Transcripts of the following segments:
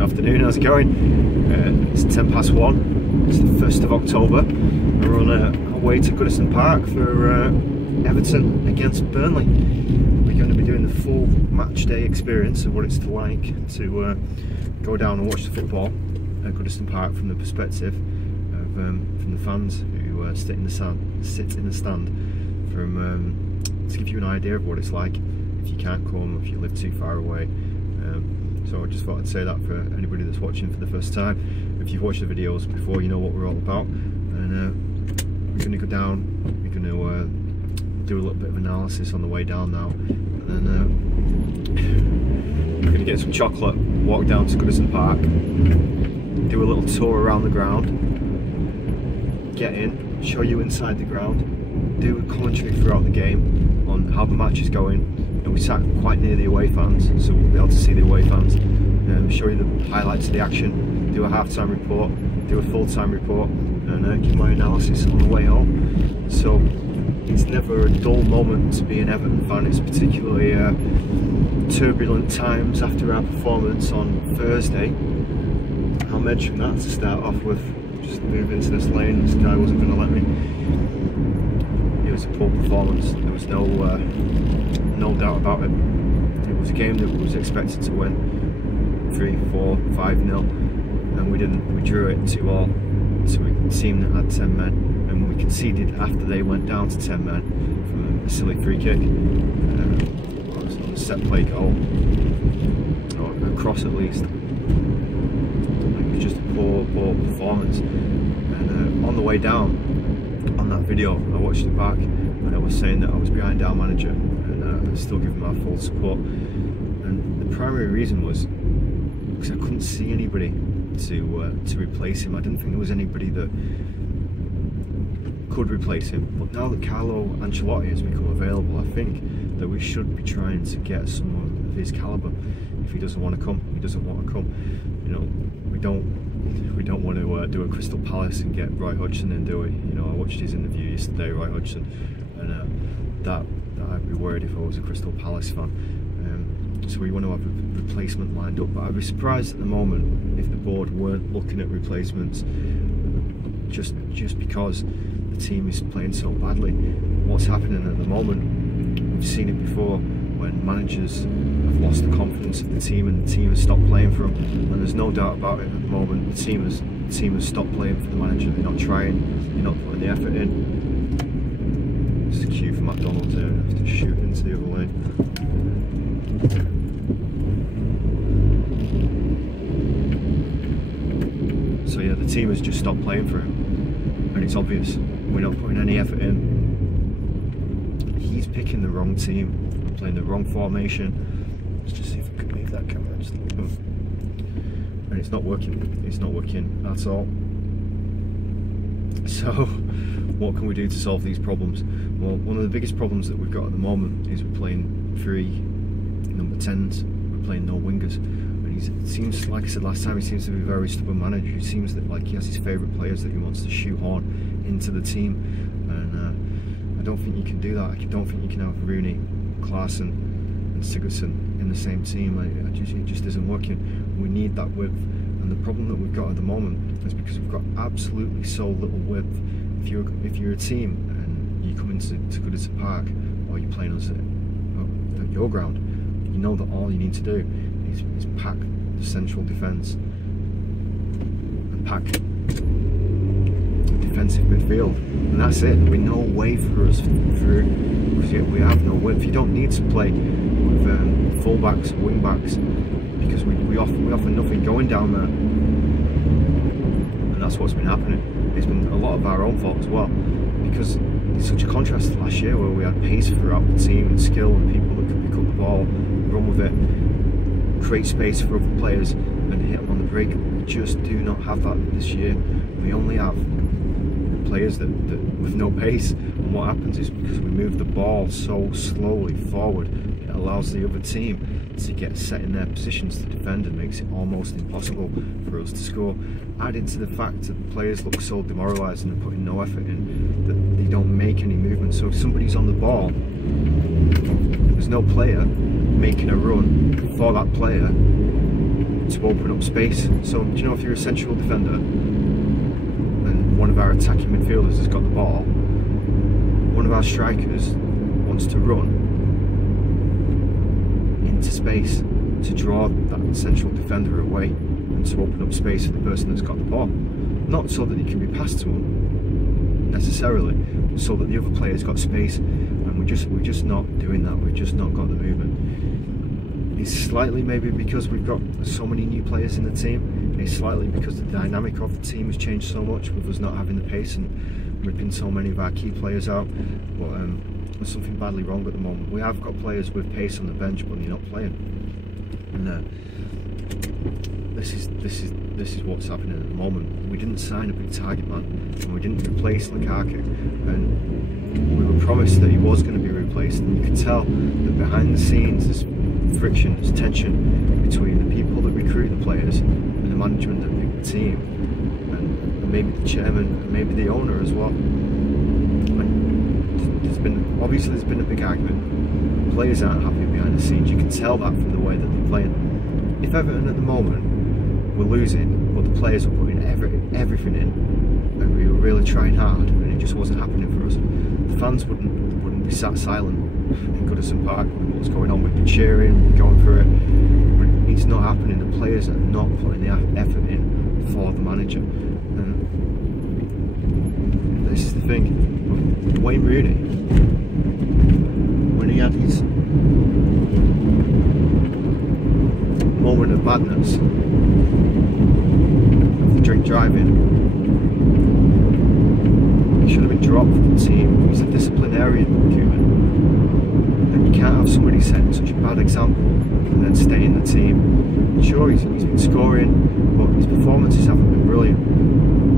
Afternoon, how's it going? It's 1:10. It's the 1st of October. We're on our way to Goodison Park for Everton against Burnley. We're going to be doing the full match day experience of what it's like to go down and watch the football at Goodison Park from the perspective of from the fans who sit in the stand. To give you an idea of what it's like if you can't come, if you live too far away. So I just thought I'd say that for anybody that's watching for the first time. If you've watched the videos before, you know what we're all about. And we're going to go down, we're going to do a little bit of analysis on the way down now. And then we're going to get some chocolate, walk down to Goodison Park, do a little tour around the ground, get in, show you inside the ground, do a commentary throughout the game on how the match is going. And we sat quite near the away fans, so we'll be able to see the away fans, show you the highlights of the action, do a half-time report, do a full-time report, and give my analysis on the way home. So it's never a dull moment to be an Everton fan. It's particularly turbulent times after our performance on Thursday. I'll mention that to start off with. Just move into this lane, this guy wasn't going to let me. It was a poor performance, there was no doubt about it. It was a game that was expected to win 3-4, 5-0, and we didn't. We drew it 2-2 to a team that had 10 men, and we conceded after they went down to 10 men from a silly free kick. It was on a set play goal, or a cross at least. It was just a poor performance. And on the way down, on that video, I watched it back, and I was saying that I was behind our manager, and still giving my full support. And the primary reason was because I couldn't see anybody to replace him. I didn't think there was anybody that could replace him. But now that Carlo Ancelotti has become available, I think that we should be trying to get someone of his calibre. If he doesn't want to come, he doesn't want to come. You know, we don't want to do a Crystal Palace and get Roy Hodgson in, do we? You know, I watched his interview yesterday, Roy Hodgson, and that I'd be worried if I was a Crystal Palace fan. So we want to have a replacement lined up, but I'd be surprised at the moment if the board weren't looking at replacements, just because the team is playing so badly. What's happening at the moment, we've seen it before, when managers have lost the confidence of the team and the team has stopped playing for them, and there's no doubt about it at the moment. The team has stopped playing for the manager. They're not trying, they're not putting the effort in. It's a cue for McDonald's there, I have to shoot into the other lane. So yeah, the team has just stopped playing for him, and it's obvious. We're not putting any effort in. He's picking the wrong team, playing the wrong formation. Let's just see if we can move that camera just a little bit. And it's not working. It's not working at all. So what can we do to solve these problems? Well, one of the biggest problems that we've got at the moment is we're playing 3 number 10s. We're playing no wingers. It seems, like I said last time, he seems to be a very stubborn manager. He seems that like he has his favourite players that he wants to shoehorn into the team, and I don't think you can do that. I don't think you can have Rooney, Klaassen and Sigurdsson in the same team. It just isn't working. We need that width, and the problem that we've got at the moment is because we've got absolutely so little width. If you're a team and you come into Goodison Park, or you're playing us at your ground, you know that all you need to do is pack the central defence and pack defensive midfield, and that's it. We're no way for us through. We have no width. You don't need to play with full-backs, wing-backs, because we offer nothing going down there, and that's what's been happening. It's been a lot of our own fault as well, because it's such a contrast to last year where we had pace throughout the team and skill and people that could pick up the ball, run with it, create space for other players and hit them on the break. We just do not have that this year. We only have players that with no pace, and what happens is because we move the ball so slowly forward, it allows the other team to get set in their positions to defend and makes it almost impossible for us to score. Added to the fact that the players look so demoralised and are putting no effort in that they don't make any movement. So if somebody's on the ball, there's no player making a run for that player to open up space. So, you know, if you're a central defender and one of our attacking midfielders has got the ball, one of our strikers wants to run into space to draw that central defender away and to open up space for the person that's got the ball. Not so that it can be passed to them necessarily, so that the other player's got space, and we're just not doing that. We've just not got the movement. It's slightly maybe because we've got so many new players in the team. It's slightly because the dynamic of the team has changed so much with us not having the pace and ripping so many of our key players out. But there's something badly wrong at the moment. We have got players with pace on the bench, but they're not playing. And this is what's happening at the moment. We didn't sign a big target man, and we didn't replace Lukaku, and we were promised that he was going to be replaced. And you can tell that behind the scenes there's friction, there's tension between the people that recruit the players and the management that pick the team, and maybe the chairman, and maybe the owner as well. And there's been a big argument. Players aren't happy behind the scenes. You can tell that from the way that they're playing. If Everton at the moment were losing, but the players were putting everything in, and we were really trying hard, and it just wasn't happening for us, the fans wouldn't be sat silent in Goodison Park with what was going on. We'd be cheering, going for it, but it's not happening. The players are not putting the effort in for the manager, and this is the thing. Wayne Rooney, when he had his moment of madness, the drink driving, he should have been dropped from the team. He's a disciplinarian, human, and you can't have somebody setting such a bad example and then stay in the team. Sure, he's been scoring, but his performances haven't been brilliant.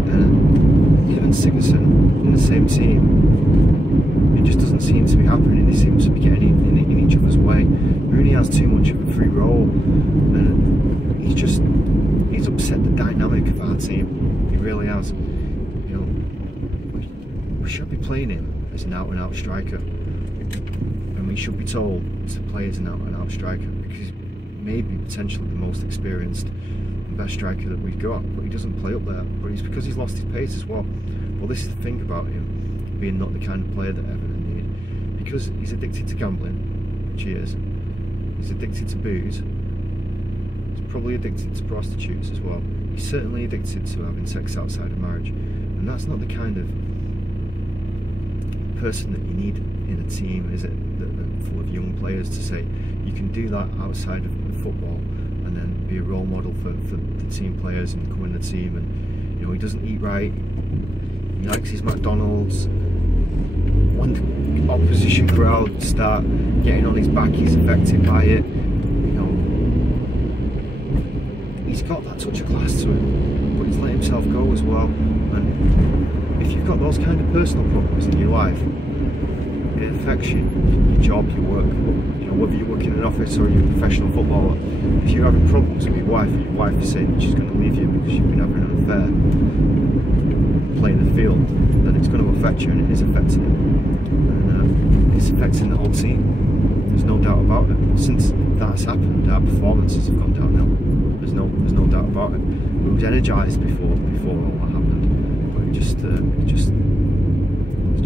And him and Sigurdsson in the same team, it just doesn't seem to be happening. They seem to be getting in each other's way. Rooney has too much of a free role, and he's upset the dynamic of our team. He really has. You know, we should be playing him as an out-and-out striker, and we should be told to play as an out-and-out striker, because he's maybe potentially the most experienced and best striker that we've got, but he doesn't play up there. But it's because he's lost his pace as well. Well, this is the thing about him being not the kind of player that Everton need, because he's addicted to gambling, which he is. He's addicted to booze. He's probably addicted to prostitutes as well. He's certainly addicted to having sex outside of marriage, and that's not the kind of person that you need in a team, is it? That full of young players to say you can do that outside of football and then be a role model for the team players and come in the team. And you know, he doesn't eat right. He likes his McDonald's. When the opposition crowd start getting on his back, he's affected by it. You know, he's got that touch of class to him, but he's let himself go as well. And if you've got those kind of personal problems in your life, it affects you, your job, your work. You know, whether you work in an office or you're a professional footballer, if you're having problems with your wife, and your wife is saying that she's going to leave you because you've been having an affair playing the field, then it's going to affect you, and it is affecting it. And it's affecting the whole team. There's no doubt about it. Since that's happened, our performances have gone downhill. There's no doubt about it. We were energised before all that happened, but it's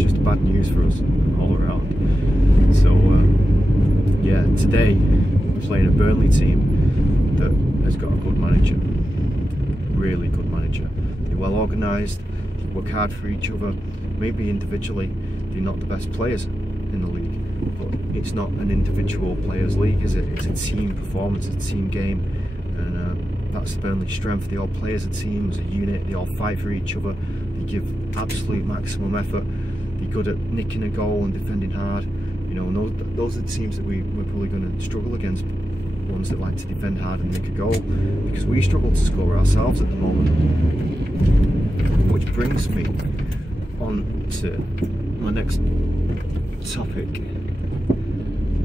just bad news for us all around. So yeah, today we're playing a Burnley team that has got a good manager, really good manager. They're well organised, they work hard for each other. Maybe individually they're not the best players in the league, but it's not an individual players league, is it? It's a team performance, it's a team game, and that's Burnley's strength. They all play as a team, as a unit, they all fight for each other, they give absolute maximum effort, they're good at nicking a goal and defending hard. You know, and those are the teams that we're probably going to struggle against, ones that like to defend hard and nick a goal, because we struggle to score ourselves at the moment. Which brings me on to my next topic,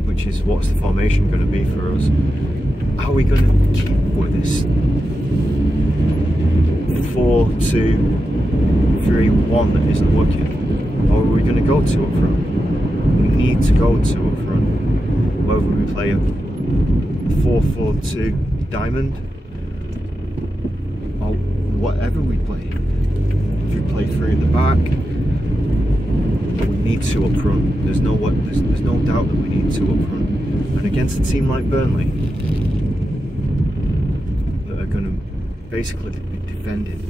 which is what's the formation going to be for us? Are we going to keep with this 4-2-3-1 that isn't working, or are we going to go 2 up front? We need to go 2 up front. Whether we play a 4-4-2 diamond, whatever we play. If we play 3 at the back, but we need 2 up front. There's no doubt that we need 2 up front. And against a team like Burnley, that are going to basically be defending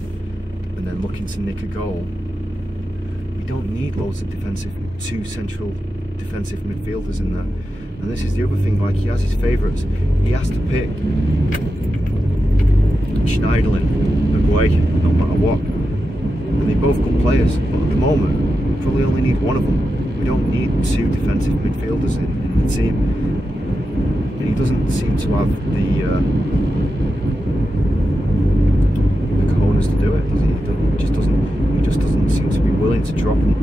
and then looking to nick a goal, we don't need loads of 2 central defensive midfielders in there. And this is the other thing, like, he has his favourites. He has to pick Schneiderlin, Maguire, no matter what. And they're both good players, but at the moment, we probably only need one of them. We don't need 2 defensive midfielders in the team. And he doesn't seem to have the cojones to do it, does he? He just doesn't seem to be willing to drop him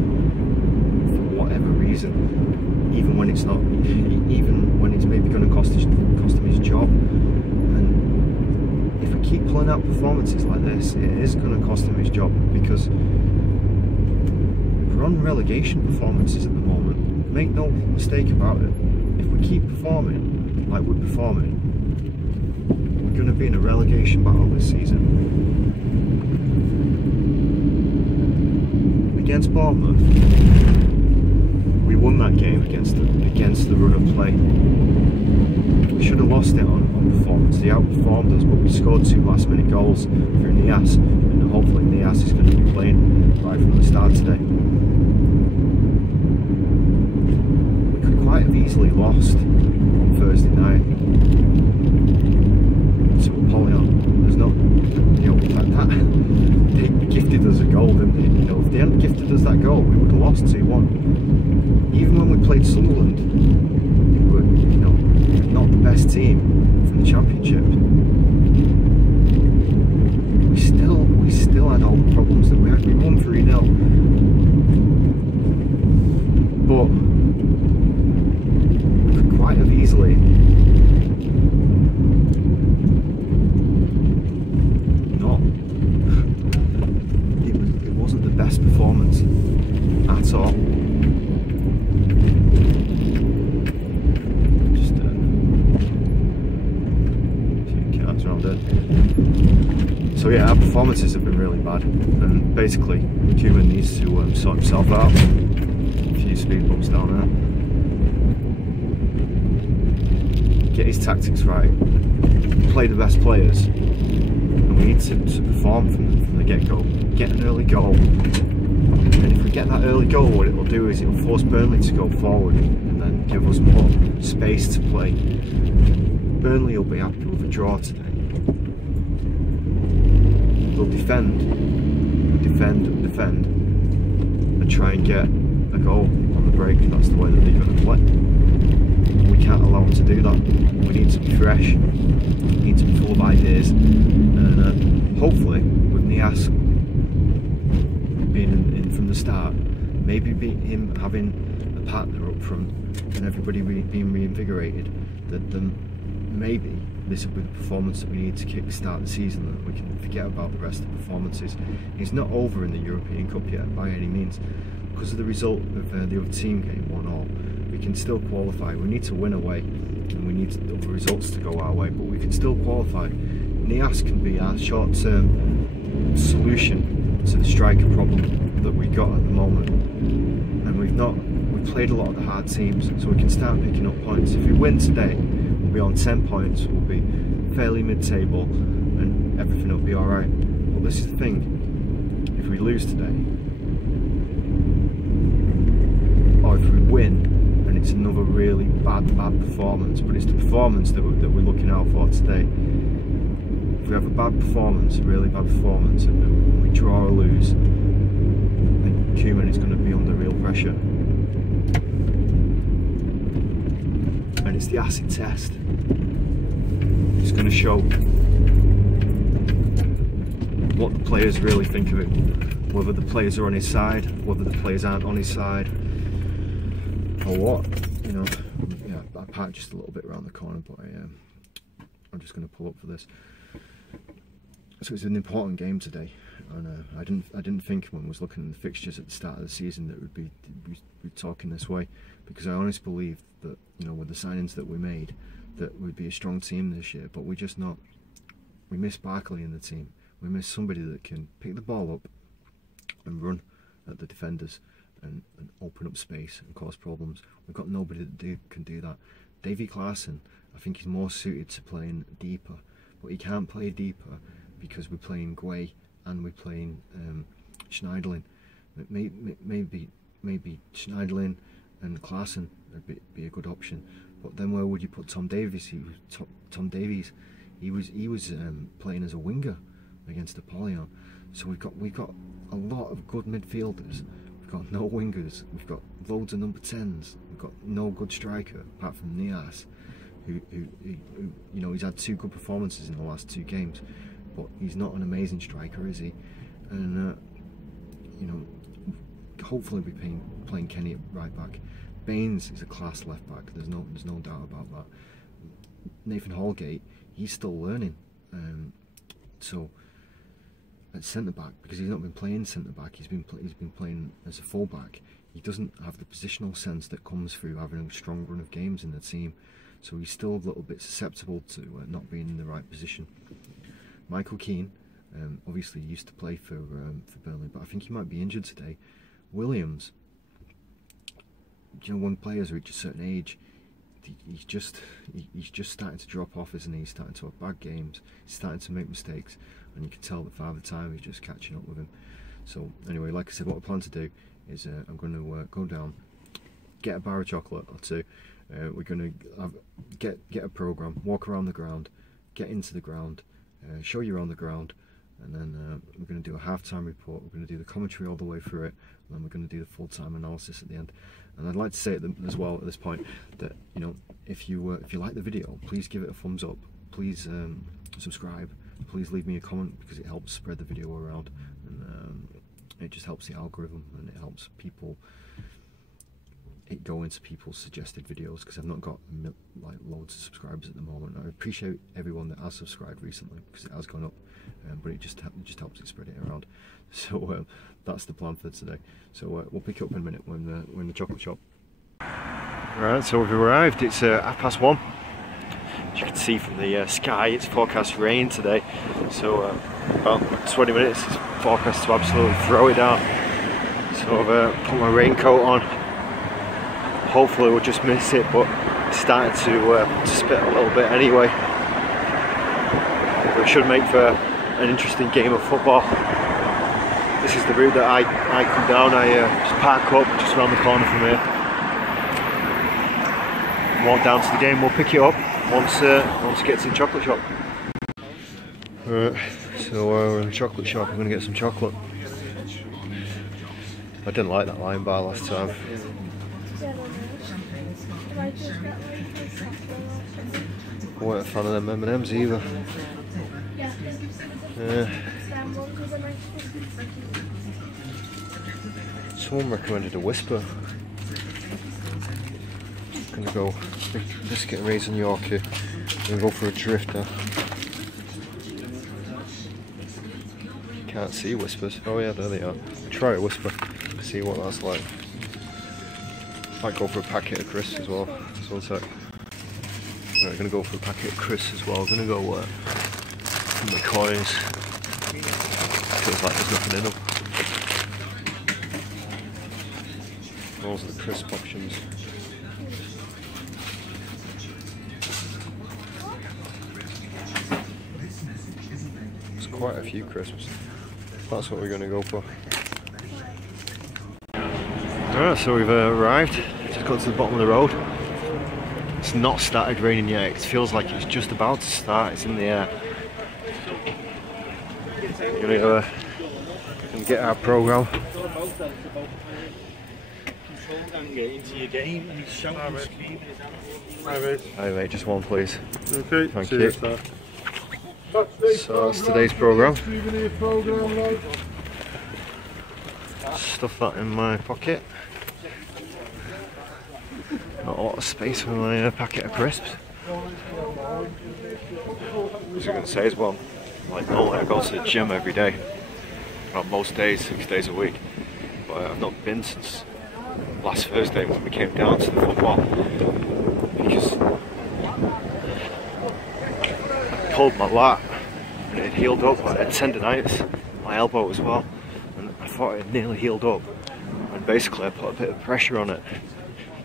for whatever reason. Even when it's not, even when it's maybe going to cost him his job. And if we keep pulling out performances like this, it is going to cost him his job, because we're on relegation performances at the moment. Make no mistake about it. If we keep performing like we're performing, we're going to be in a relegation battle this season. Against Bournemouth, we won that game against the run of play. We should have lost it on performance. They outperformed us, but we scored 2 last-minute goals through Nias, and hopefully Nias is going to be playing right from the start today. We could quite have easily lost on Thursday night to Apollyon. There's no, that they gifted us a goal, didn't they? If they hadn't gifted us that goal, we would have lost 2-1. Even when we played Sunderland, we were, not the best team from the Championship. We still had all the problems that we had. We won 3-0, but we could quite have easily not. It wasn't the best performance at all. So yeah, our performances have been really bad, and basically Cuban needs to sort himself out. A few speed bumps down there. Get his tactics right. Play the best players, and we need to perform from the get-go. Get an early goal, and if we get that early goal, what it will do is it will force Burnley to go forward, and then give us more space to play. Burnley will be happy with a draw today. They'll defend, and try and get a goal on the break. That's the way that they're going to play. We can't allow them to do that. We need to be fresh, we need to be full of ideas, and hopefully with Nias being in from the start, maybe him having a partner up front and everybody being reinvigorated, that maybe this will be the performance that we need to kick-start the season, that we can forget about the rest of the performances. It's not over in the European Cup yet by any means. Because of the result of the other team game 1-1, we can still qualify. We need to win away, and we need the results to go our way, but we can still qualify. Nias can be our short-term solution to the striker problem that we got at the moment. And we've played a lot of the hard teams, so we can start picking up points. If we win today, we'll be on 10 points, we'll be fairly mid-table, and everything will be alright. But this is the thing, if we lose today, or if we win and it's another really bad performance, but it's the performance that we're looking out for today. If we have a bad performance, a really bad performance, and we draw or lose, then Koeman is going to be under real pressure. And it's the acid test. It's going to show what the players really think of it, whether the players are on his side, whether the players aren't on his side, or what. Yeah, I parked just a little bit around the corner, but I'm just going to pull up for this. So it's an important game today, and I didn't think when I was looking at the fixtures at the start of the season that we'd be talking this way, because I honestly believed that with the signings that we made, that we'd be a strong team this year, but we're just not. We miss Barkley in the team. We miss somebody that can pick the ball up and run at the defenders and open up space and cause problems. We've got nobody that can do that. Davy Klaassen, I think he's more suited to playing deeper, but he can't play deeper because we're playing Guay and we're playing Schneiderlin. Maybe Schneiderlin and Klaassen would be a good option. But then where would you put Tom Davies? Tom Davies, he was playing as a winger against Apollyon. So we've got a lot of good midfielders. We've got no wingers. We've got loads of number 10s. We've got no good striker apart from Nias, who you know, he's had 2 good performances in the last 2 games, but he's not an amazing striker, is he? And you know, hopefully we'll be playing Kenny at right back. Baines is a class left back. There's no doubt about that. Nathan Holgate, he's still learning. So at centre back, because he's not been playing centre back, he's been playing as a full back. He doesn't have the positional sense that comes through having a strong run of games in the team. So he's still a little bit susceptible to not being in the right position. Michael Keane, obviously used to play for Burnley, but I think he might be injured today. Williams, you know, when players reach a certain age, he's just starting to drop off, isn't he? He's starting to have bad games. He's starting to make mistakes, and you can tell that Father Time is just catching up with him. So anyway, like I said, what I plan to do is I'm going to go down, get a bar of chocolate or 2. We're going to get a program, walk around the ground, get into the ground, show you around the ground, and then we're going to do a half-time report. We're going to do the commentary all the way through it, and then we're going to do the full-time analysis at the end. And I'd like to say as well at this point that, you know, if you like the video, please give it a thumbs up. Please subscribe. Please leave me a comment, because it helps spread the video around, and it just helps the algorithm, and it helps people. It go into people's suggested videos, because I've not got like loads of subscribers at the moment. I appreciate everyone that has subscribed recently, because it has gone up, but it just helps it spread it around. So that's the plan for today. So we'll pick it up in a minute when we're in the chocolate shop. Right, so we've arrived. It's 1:30. As you can see from the sky, it's forecast rain today. So about 20 minutes, it's forecast to absolutely throw it down. So I've put my raincoat on. Hopefully we'll just miss it, but it's starting to spit a little bit anyway. But it should make for an interesting game of football. This is the route that I come down. I just park up just around the corner from here. Walk down to the game. We'll pick it up once it gets in the chocolate shop. Right, so we're in the chocolate shop. I'm going to get some chocolate. I didn't like that Lion bar last time. I wasn't a fan of them M&M's either. Someone recommended a Whisper. I'm gonna go biscuit and raisin Yorkie. I'm gonna go for a Drifter. Can't see Whispers. Oh yeah, there they are. Try a Whisper. See what that's like. Might go for a packet of crisps as well. So one sec. Right, gonna go for a packet of crisps as well. Gonna go for my coins. Feels like there's nothing in them. Those are the crisp options. There's quite a few crisps. That's what we're gonna go for. Alright, so we've arrived. Just got to the bottom of the road. It's not started raining yet. It feels like it's just about to start. It's in the air. We're gonna get our programme. Hi mate, just one please. Okay, thank you. Sir. So that's today's programme. Stuff that in my pocket. Not a lot of space for my packet of crisps. As you can say as well, like normally I go to the gym every day. Well, most days, 6 days a week. But I've not been since last Thursday when we came down to the football. Because I pulled my lat and it healed up. I had tendonitis, my elbow as well, and I thought it had nearly healed up. And basically I put a bit of pressure on it,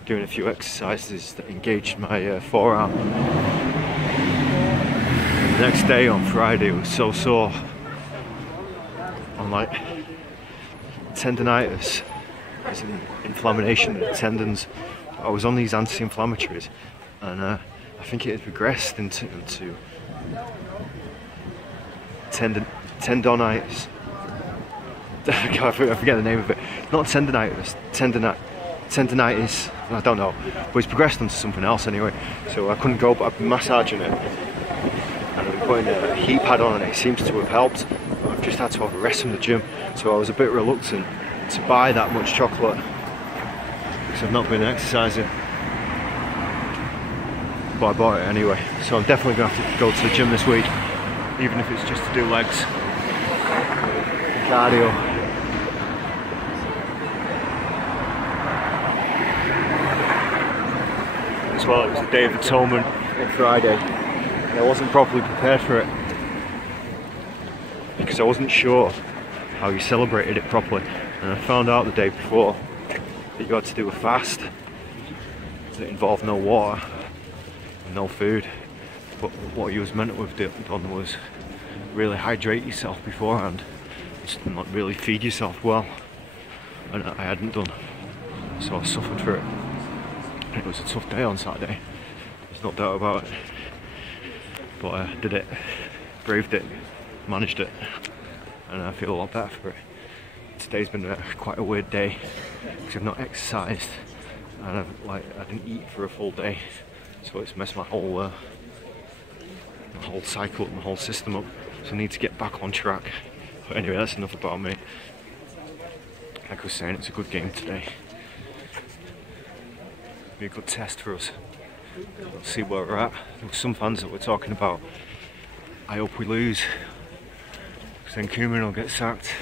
doing a few exercises that engaged my forearm. And the next day on Friday it was so sore. I'm like, tendonitis is an inflammation of the tendons. I was on these anti-inflammatories, and I think it had progressed into tendonitis. I forget the name of it. Not tendonitis, tendonitis. I don't know, but it's progressed into something else anyway. So I couldn't go, but I've been massaging it, and I've been putting a heat pad on, and it seems to have helped. But I've just had to have a rest from the gym, so I was a bit reluctant to buy that much chocolate because I've not been exercising. But I bought it anyway, so I'm definitely going to have to go to the gym this week, even if it's just to do legs, cardio. As well, it was the Day of Atonement on Friday, and I wasn't properly prepared for it because I wasn't sure how you celebrated it properly, and I found out the day before that you had to do a fast that involved no water, no food, but what you was meant to have done was really hydrate yourself beforehand, just not really feed yourself well, and I hadn't done, so I suffered for it. It was a tough day on Saturday, there's no doubt about it, but I did it, braved it, managed it, and I feel a lot better for it. Today's been quite a weird day because I've not exercised, and I didn't eat for a full day, so it's messed my whole cycle, my whole system up. So I need to get back on track. But anyway, that's enough about me. Like I was saying, it's a good game today. Be a good test for us. Let's see where we're at. There were some fans that were talking about, I hope we lose, because then Koeman will get sacked.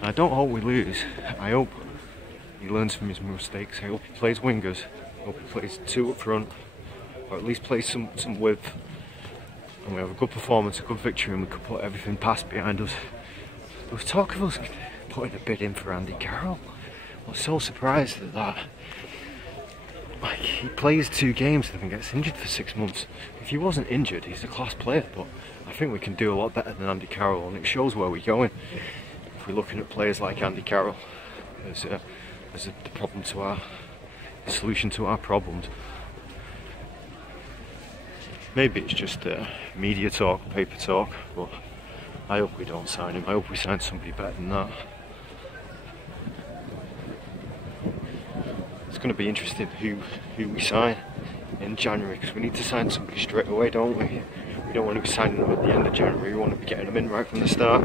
I don't hope we lose. I hope he learns from his mistakes. I hope he plays wingers. I hope he plays two up front, or at least plays some width, and we have a good performance, a good victory, and we could put everything past behind us. There was talk of us putting a bid in for Andy Carroll. I was so surprised at that. Like, he plays 2 games and then gets injured for 6 months. If he wasn't injured, he's a class player, but I think we can do a lot better than Andy Carroll, and it shows where we're going. If we're looking at players like Andy Carroll as the problem to our solution to our problems. Maybe it's just media talk, paper talk, but I hope we don't sign him. I hope we sign somebody better than that. It's going to be interesting who we sign in January, because we need to sign somebody straight away, don't we? We don't want to be signing them at the end of January, we want to be getting them in right from the start.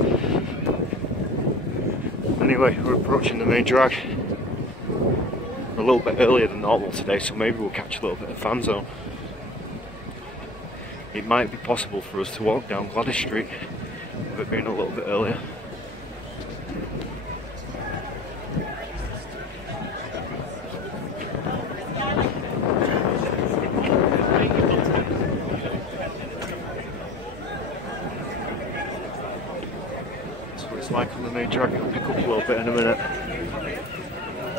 Anyway, we're approaching the main drag. We're a little bit earlier than normal today, so maybe we'll catch a little bit of fan zone. It might be possible for us to walk down Gladys Street with it being a little bit earlier. That's what it's like on the main drag. It'll pick up a little bit in a minute.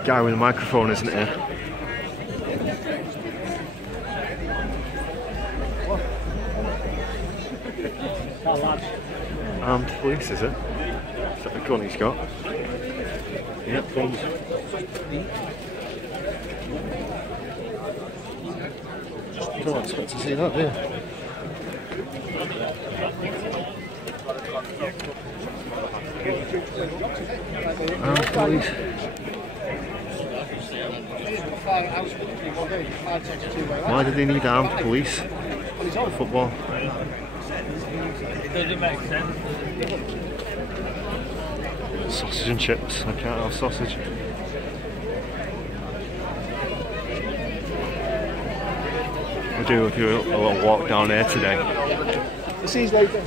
Guy with a microphone, isn't it? Armed police, is it? Is that the gun he's got? Yep, guns. Don't expect to see that, do you? Armed police. Why do they need armed police for football? It doesn't make sense. Sausage and chips. I can't have sausage. We'll do a little walk down here today. See you later.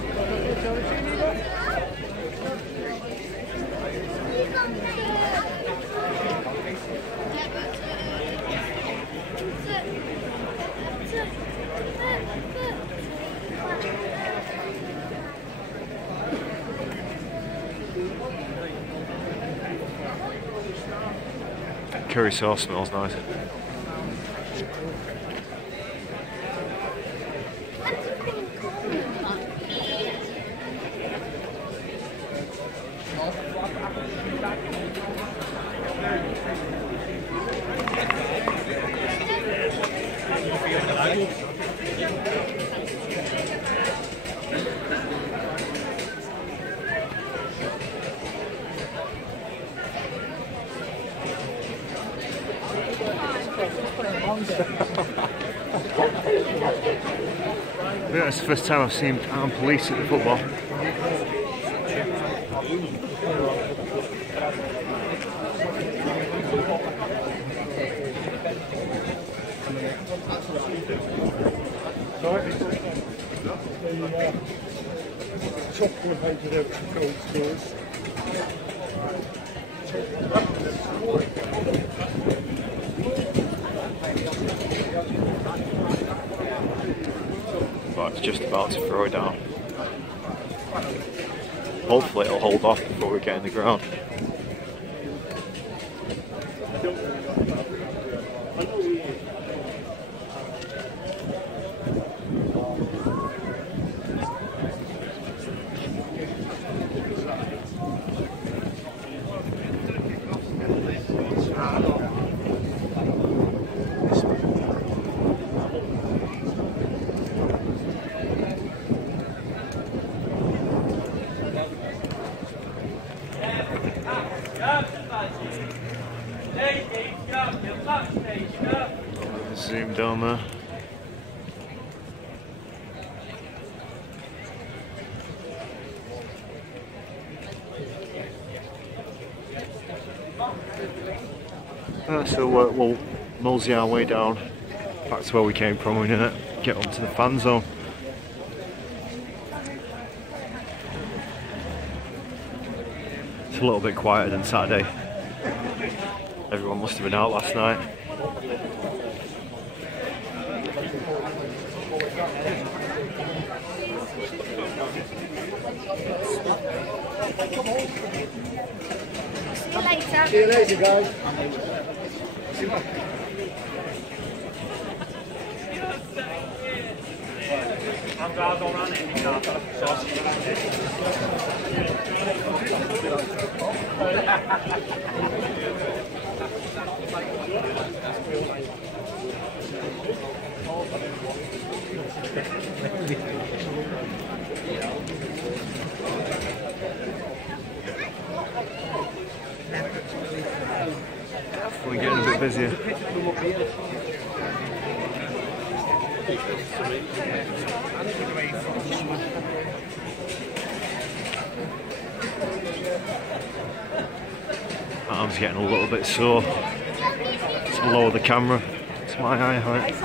Curry sauce smells nice. I think that's the first time I've seen armed police at the football. Top 100 Everton goal scorers. But it's just about to throw it down. Hopefully it'll hold off before we get in the ground. Zoom down there. So we'll mosey our way down back to where we came from. We're gonna get onto the fan zone. It's a little bit quieter than Saturday. Everyone must have been out last night. See you later, guys. We're getting a bit busier. Arm's getting a little bit sore. Let's lower the camera to my eye height.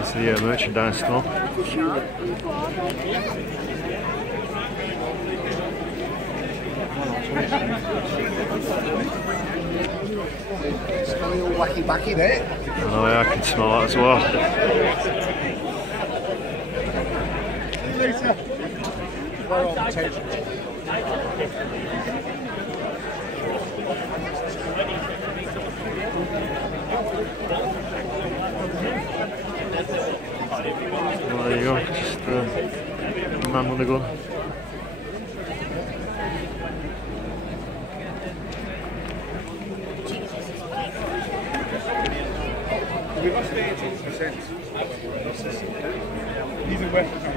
It's the merchandise store. Smelling all wacky backy there. Oh yeah, I can smell that as well. Later. We're on attention. Well, there you go, just a man with a gun. We've lost 18%. Even West Ham.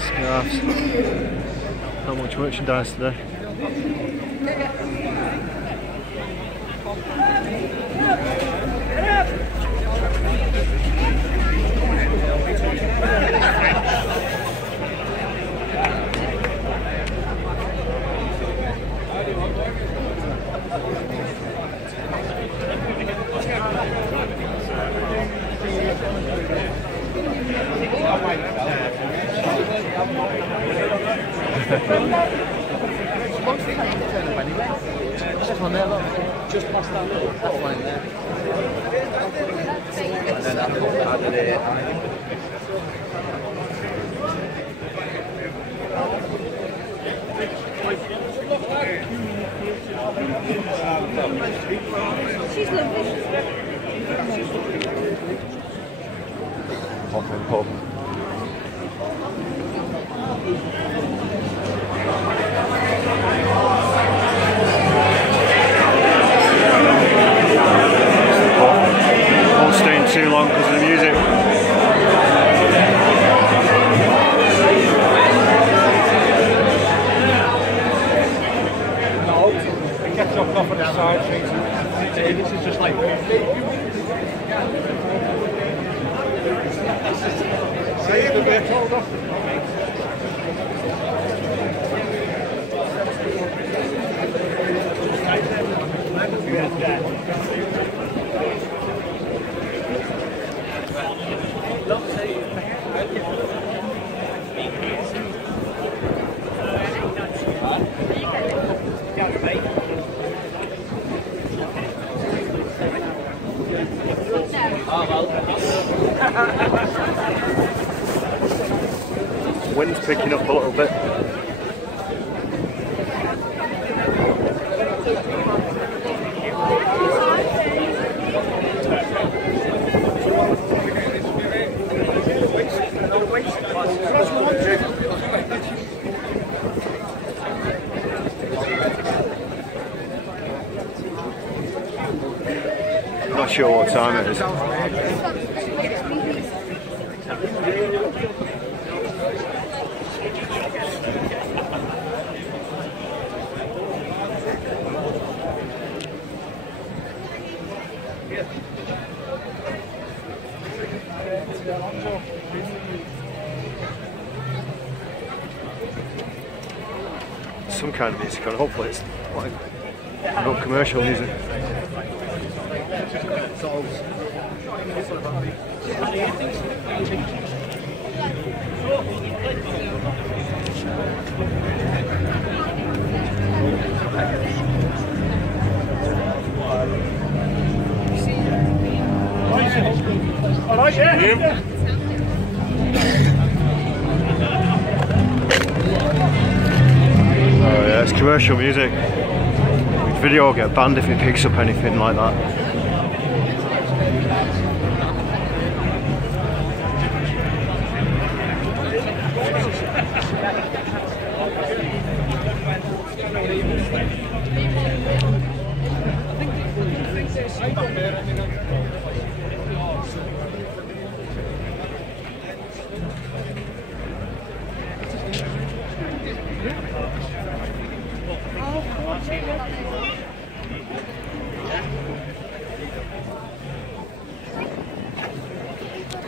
Scarves. Not much merchandise today. Just past that little pot line there. And then I put that under there. She's lovely. Pop and pop. Won't stay in too long because of the music. No, it gets off on the side. This is just like. See, the bit hold off. Wind's picking up a little bit. Not sure what time it is. Some kind of music on, hopefully it's like not commercial music. Alright, yeah. Oh yeah, it's commercial music. The video will get banned if it picks up anything like that.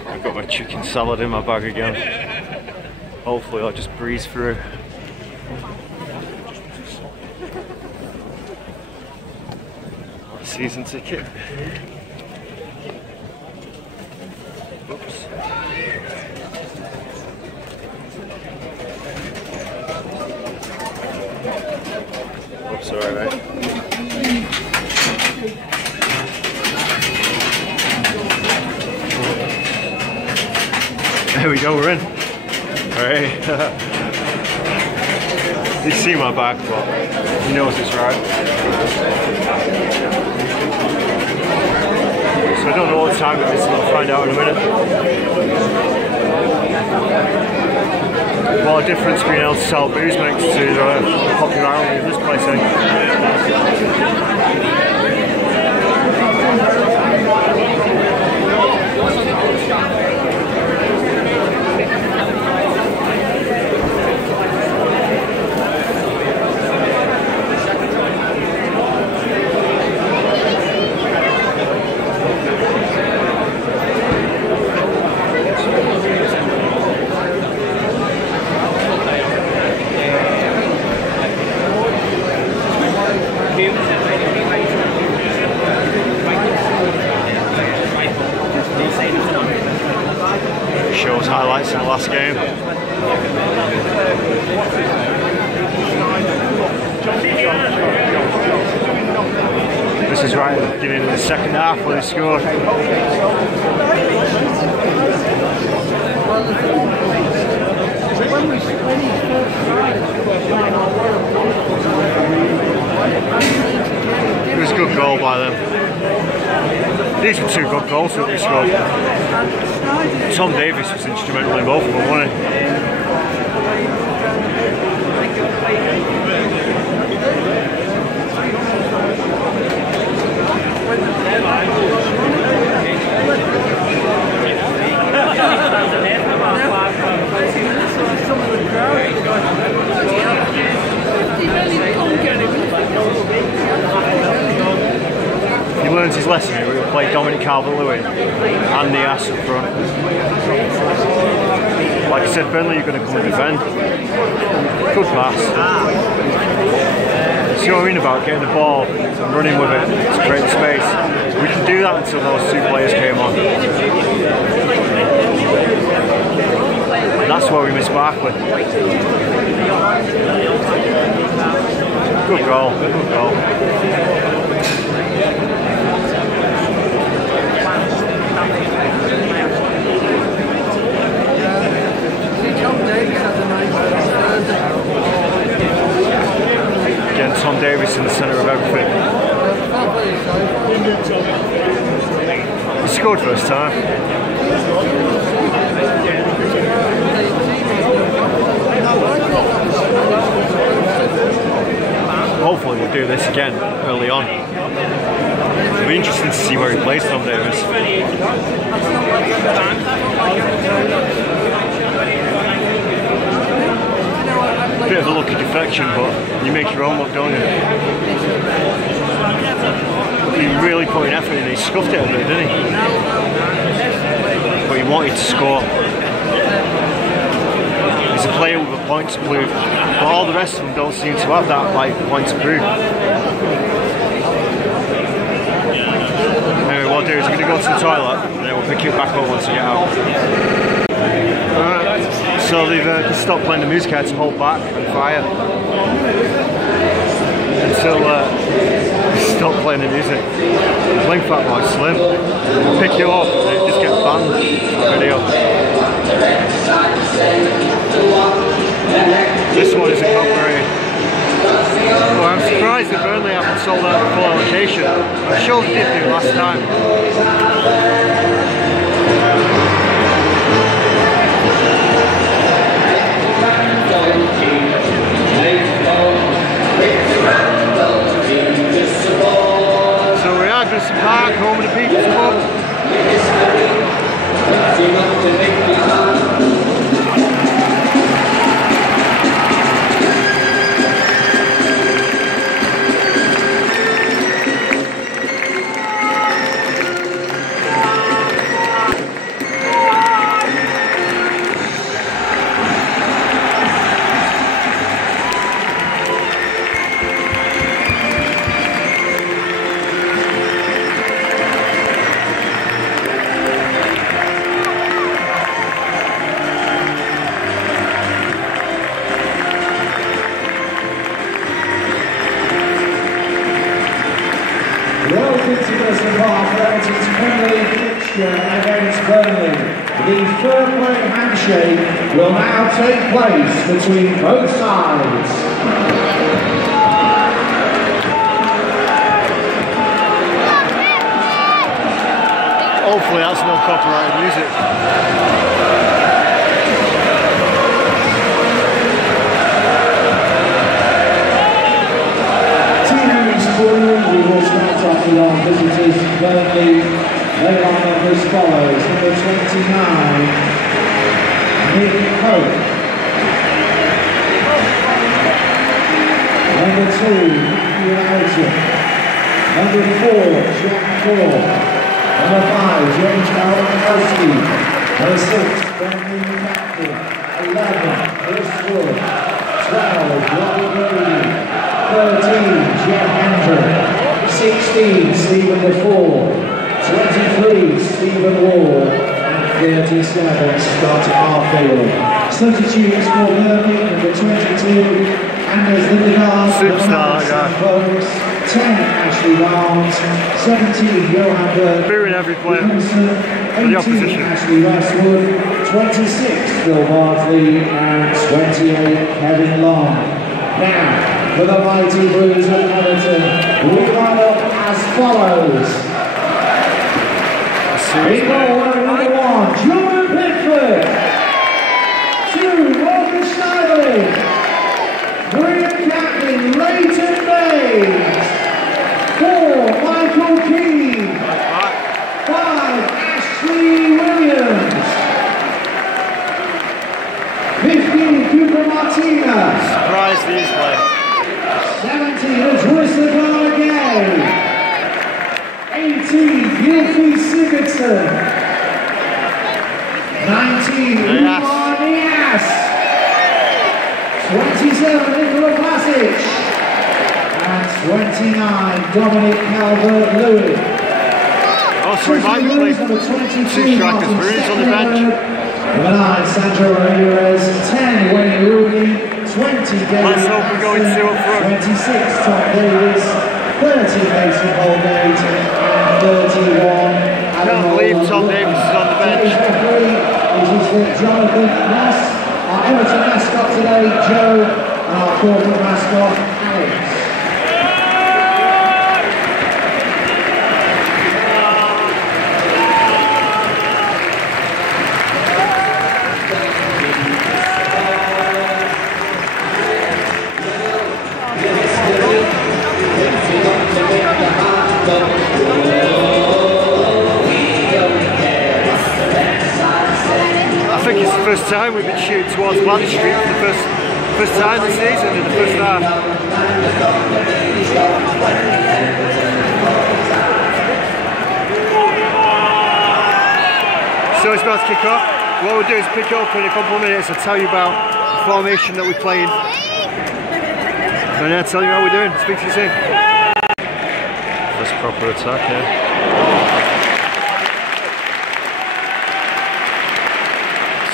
I've got my chicken salad in my bag again. Hopefully I'll just breeze through. Season ticket. Oops. Oops, alright, mate. There we go, we're in. Alright. You see my back, but he knows it's right. So I don't know what time it is, so I'll find out in a minute. What a difference being able to sell booze makes to the popularity of this place, This is right at the beginning of the second half when they scored. It was a good goal by them. These were two good goals that we scored. Tom Davis was instrumental in both of them, wasn't he? He learns his lesson here. We'll play Dominic Calvert-Lewin and the ass up front. Like I said, Burnley are going to come and defend. Good pass. See what I mean about getting the ball and running with it to create space. We didn't do that until those two players came on. That's where we missed Barkley. Good goal, good goal. Again, Tom Davis in the centre of everything. He scored first time. Hopefully we'll do this again early on. It'll be interesting to see where he plays Tom Davis. Bit of a lucky deflection, but you make your own luck, don't you? He really put in effort and he scuffed it a bit, didn't he? But he wanted to score. He's a player with a point to prove, but all the rest of them don't seem to have that point to prove. Anyway, what I'll do is I'm going to go to the toilet and then we'll pick it back up once we get out. Alright, so they've just stopped playing the music, I had to hold back and fire until they stop playing the music. Playing Fatboy Slim, pick you up and it just gets banned video. This one is a copyright. Well, I'm surprised that Burnley haven't sold out the full allocation. I'm sure they did do last time. So we are Goodison Park, home of the People's Club. Welcome to Goodison Park, Everton's Premier fixture against Burnley. The fair play handshake will now take place between both sides. Hopefully that's no copyrighted music. We will start off with our visitors, Burnley. They are numbers as follows: number 29, Nick Hope; number 2, Matthew Everton; number 4, Jack Ford; number 5, James Calvert-Lewin; number 6, Burnley captain; 11, Chris Wood; 12, Robbie Brady; 13, Jeff Hendrick; 16, Stephen LaFour; 23, Stephen Ward; and 37, Scott Arfield. Substitutes for Burnley, number 22, Anders Lindegaard, superstar, guy. 10, Ashley Barnes, 17, Johan Berg, Booing every player. 18, opposition. Ashley Westwood, 26, Phil Bardsley, and 28, Kevin Long. Now, for the mighty Blues of Everton, we line up as follows. In goal, number 1, Jordan Pickford. 2, Morgan Schneiderlin. 3, captain Leighton Baines. 4, Michael Keane. 5, Ashley Williams. 15, Cooper Martinez. Surprised these players. 17 is Whistle Gay. 18, Gilfie Sigurdsson. 19, Umar Nias. 27, Nicola Vlasic. And 29, Dominic Calvert-Lewin. Also, we might play 2 strikers. Rooney's on the bench. Number 9, Sandro Ramirez. 10, Wayne Rooney. 20, David Let's hope we're going 2 up front. 26, Tom Davis. 30, Mason Holgate. And 31, I can't believe Tom Davis is on the bench. Jonathan Moss, our Everton mascot today, Joe, and our corporate mascot, Alex. I think it's the first time we've been shooting towards Blanchard Street for the first time this season in the first half. So it's about to kick off. What we'll do is pick up in a couple of minutes and tell you about the formation that we're playing. And then tell you how we're doing. Speak to you soon. First proper attack here.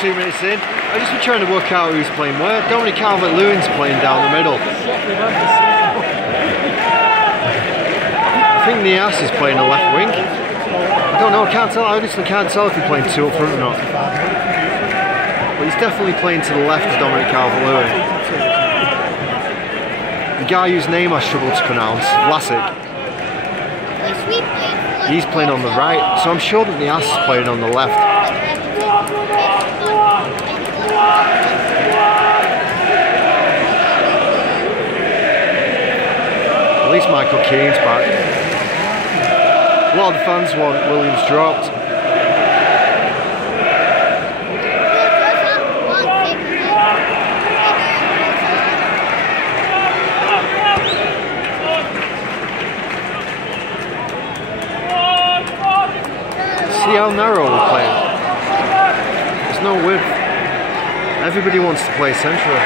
2 minutes in. I've just been trying to work out who's playing where. Dominic Calvert-Lewin's playing down the middle. I think Nias is playing the left wing. I don't know, I can't tell. I honestly can't tell if he's playing 2 up front or not. But he's definitely playing to the left of Dominic Calvert-Lewin. The guy whose name I struggle to pronounce, Vlasic, he's playing on the right. So I'm sure that Nias is playing on the left. At least Michael Keane's back. A lot of the fans want Williams dropped. See how narrow we're playing? There's no width. Everybody wants to play central.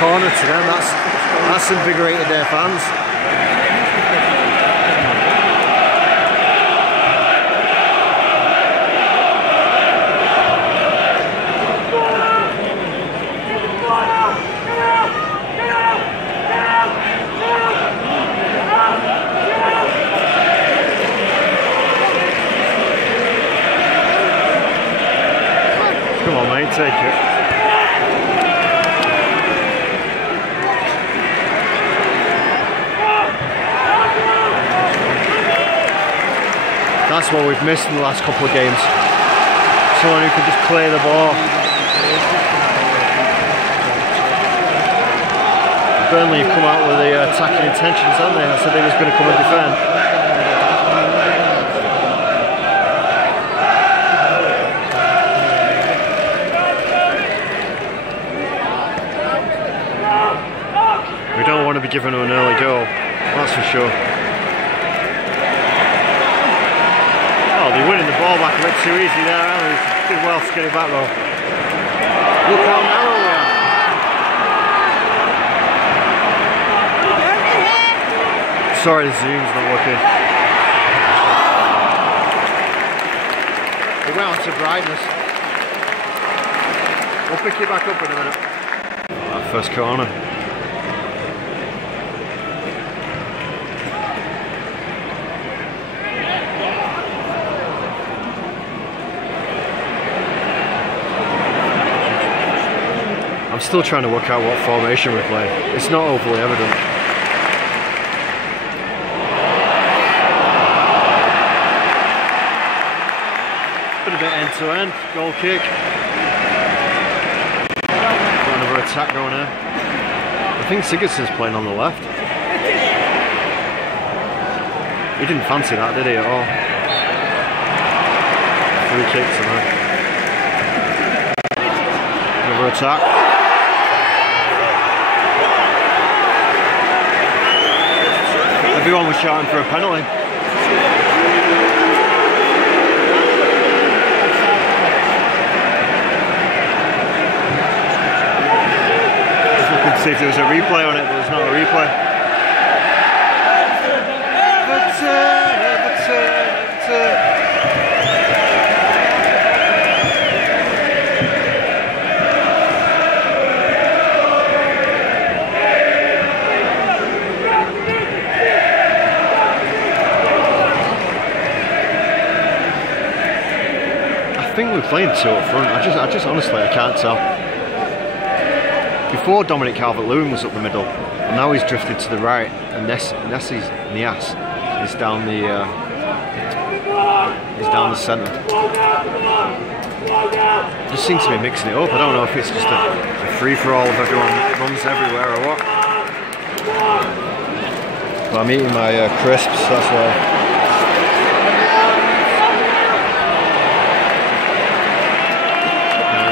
Corner to them, that's invigorated their fans. Come on mate, take it. That's what we've missed in the last couple of games. Someone who can just clear the ball. Burnley have come out with the attacking intentions, haven't they? I said they was going to come and defend. We don't want to be given an early goal, that's for sure. They're winning the ball back a bit too easy there, aren't they? Did well to get it back though. Look how narrow we are. Sorry, the zoom's not working. to brightness. We'll pick it back up in a minute. That first corner. I'm still trying to work out what formation we're playing. It's not overly evident. Been a bit end to end, goal kick. Got another attack going there. I think Sigurdsson's playing on the left. He didn't fancy that, did he, at all? 3 kicks and that. Another attack. Everyone was shouting for a penalty. Just looking to see if there was a replay on it, but there's not a replay. Everton. I think we're playing 2 up front. I just honestly, I can't tell. Before Dominic Calvert-Lewin was up the middle, and now he's drifted to the right, and Nias is down the centre. Just seems to be mixing it up. I don't know if it's just a free for all of everyone runs everywhere or what. But I'm eating my crisps, that's why.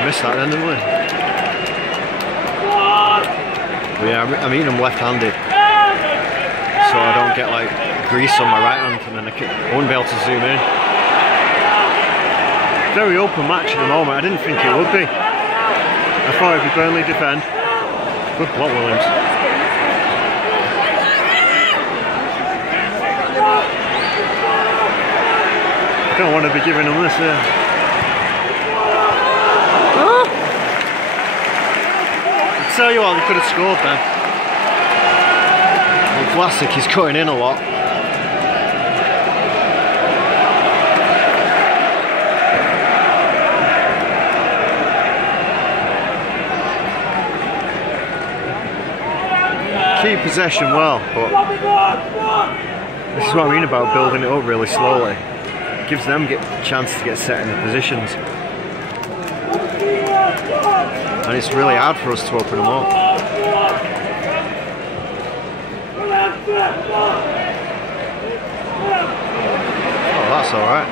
Missed that then, didn't we? But yeah, I'm eating them left-handed, so I don't get like grease on my right hand, and then I won't be able to zoom in. Very open match at the moment. I didn't think it would be. I thought it'd be Burnley defend. Good block, Williams. I don't want to be giving them this here. Tell you what, they could have scored then. Well, Vlasic is cutting in a lot. Keep possession well, but this is what I mean about building it up really slowly. It gives them a chance to get set in the positions. And it's really hard for us to open them up. Oh, that's alright.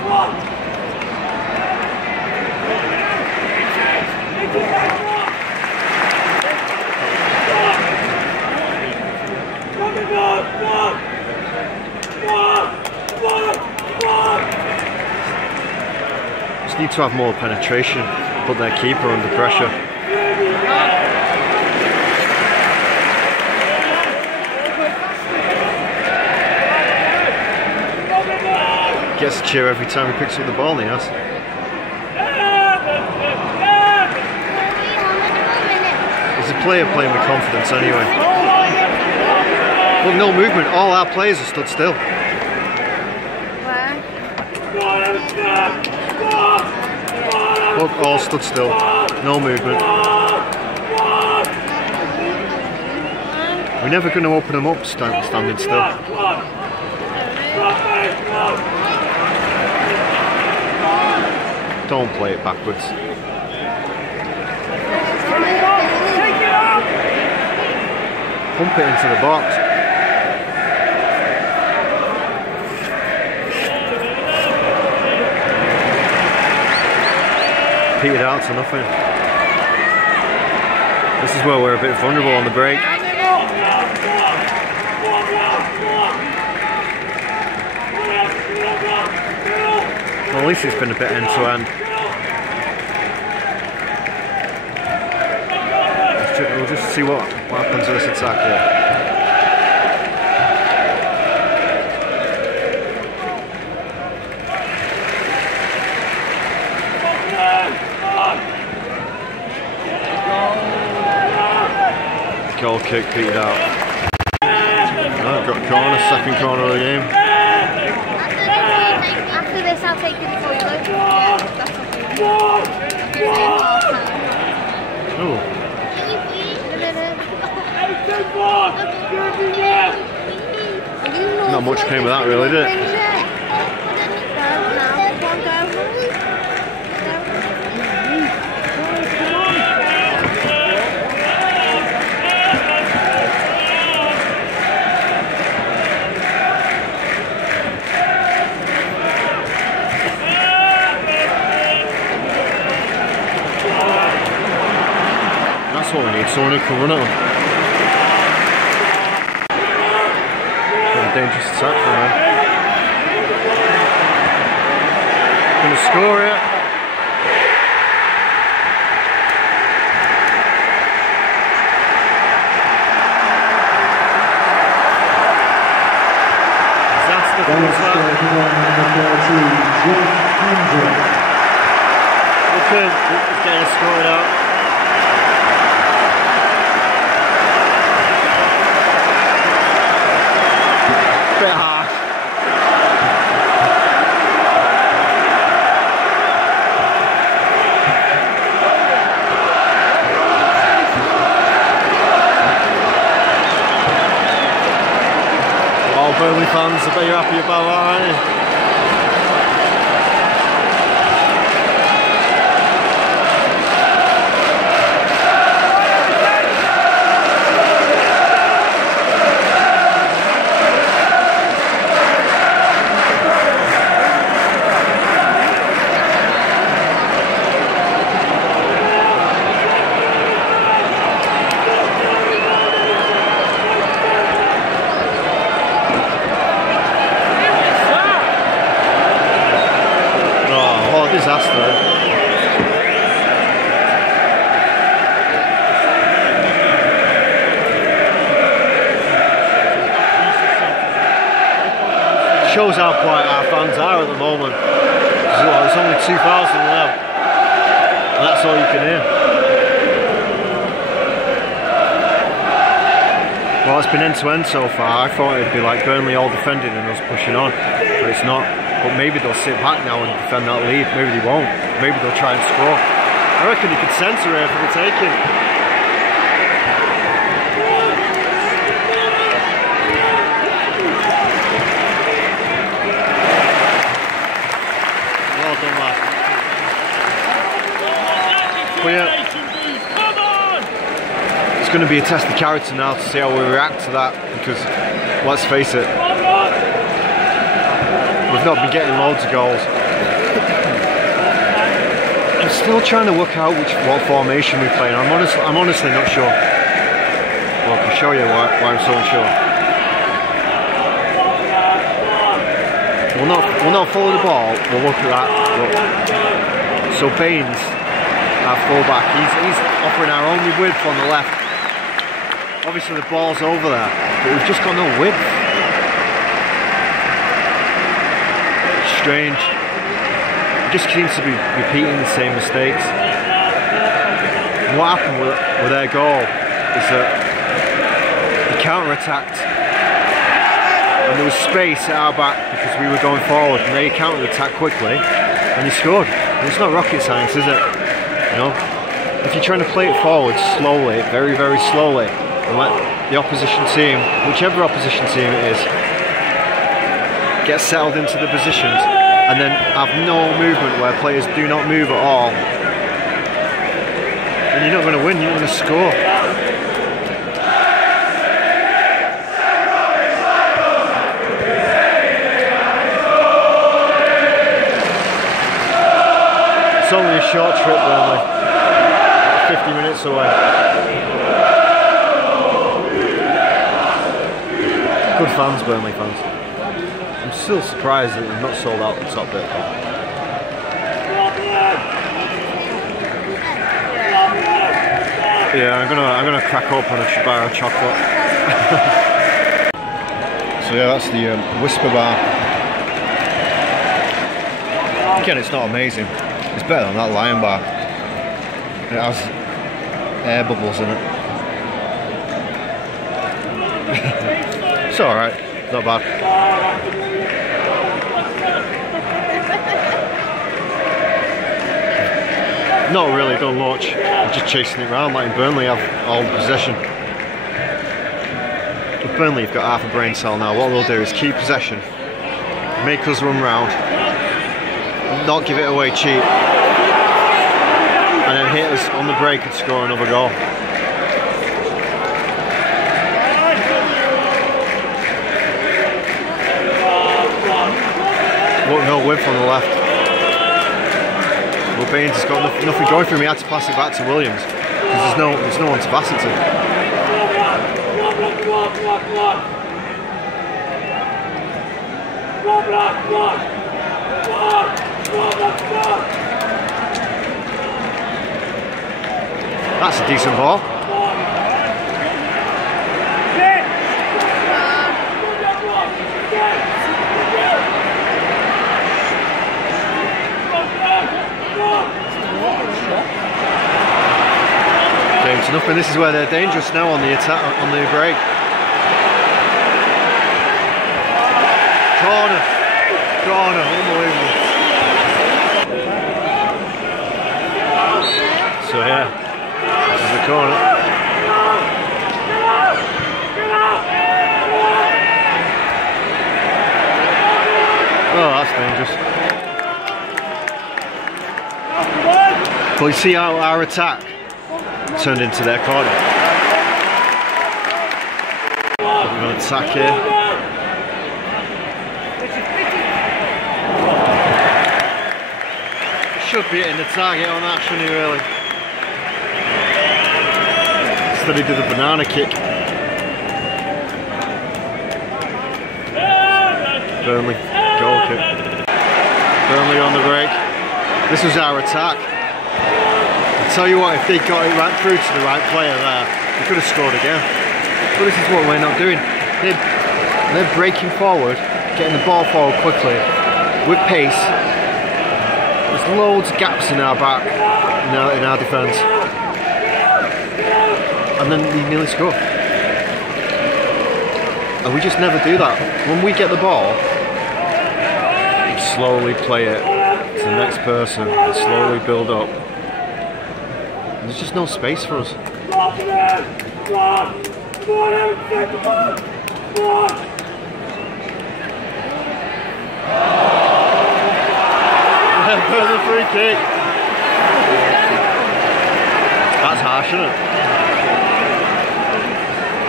Just need to have more penetration, put their keeper under pressure. Gets a cheer every time he picks up the ball, Nias. He's a player playing with confidence anyway. Look, no movement, all our players are stood still. Look, all stood still, no movement. We're never going to open them up standing still. Don't play it backwards. Pump it into the box. Petered out to nothing. This is where we're a bit vulnerable on the break. Well, at least it's been a bit end to end. We'll just see what happens with this attack here. goal kick petered out. I've got a corner, second corner of the game. After this, I'll take you to the toilet. Yeah, that's okay. Ooh. Not much came of that really, did it? That's what we need, someone who can run at them. Dangerous attack for him. Gonna score it. Disaster for us. Look at getting scored out. Bit harsh. All Burnley fans, I bet you're happy about that, aren't you? Disaster. Shows how quiet our fans are at the moment. It's only 2,000 now, and that's all you can hear. Well, it's been end to end so far. I thought it'd be like Burnley all defending and us pushing on, but it's not. But maybe they'll sit back now and defend that lead. Maybe they won't. Maybe they'll try and score. I reckon you could censor it for the taking. Well done, lad. But yeah, it's going to be a test of character now to see how we react to that, because let's face it, we've not been getting loads of goals. I'm still trying to work out what formation we play in. I'm honestly not sure. Well, I can show you why I'm so unsure. We'll not follow the ball. We'll look at that. Look. So Baines, our fullback, he's offering our only width on the left. Obviously the ball's over there, but we've just got no width. Strange. It just seems to be repeating the same mistakes. And what happened with their goal is that they counter-attacked, and there was space at our back because we were going forward, and they counter-attacked quickly and they scored. And it's not rocket science, is it? You know, if you're trying to play it forward slowly, very, very slowly, and let the opposition team, whichever opposition team it is, get settled into the positions, and then have no movement where players do not move at all, and you're not going to win, you're going to score. It's only a short trip, Burnley, 50 minutes away. Good fans, Burnley fans. I'm still surprised that we've not sold out the top bit. Yeah, I'm gonna crack open a bar of chocolate. So yeah, that's the Whisper bar. Again, it's not amazing. It's better than that Lion bar. It has air bubbles in it. It's alright, not bad. Not really done much, I'm just chasing it around, letting Burnley have all the possession. But Burnley have got half a brain cell now. What they'll do is keep possession, make us run round, not give it away cheap, and then hit us on the break and score another goal. Look, no width on the left. Well, Baines has got nothing going for him. He had to pass it back to Williams because there's no one to pass it to. That's a decent ball. James nothing. This is where they're dangerous now on the attack, on the break. Corner, unbelievable. So yeah, this is the corner. Oh, that's dangerous. But you see how our attack turned into their corner. We're going to attack here. Should be hitting the target on that, shouldn't he, really? Instead he did a banana kick. Burnley, goal kick. Burnley on the break. This was our attack. I tell you what, if they got it right through to the right player there, they could have scored again. But this is what we're not doing. They're breaking forward, getting the ball forward quickly, with pace. There's loads of gaps in our back, in our defence. And then we nearly score. And we just never do that. When we get the ball, we slowly play it to the next person, and slowly build up. There's just no space for us. The free kick. That's harsh, isn't it?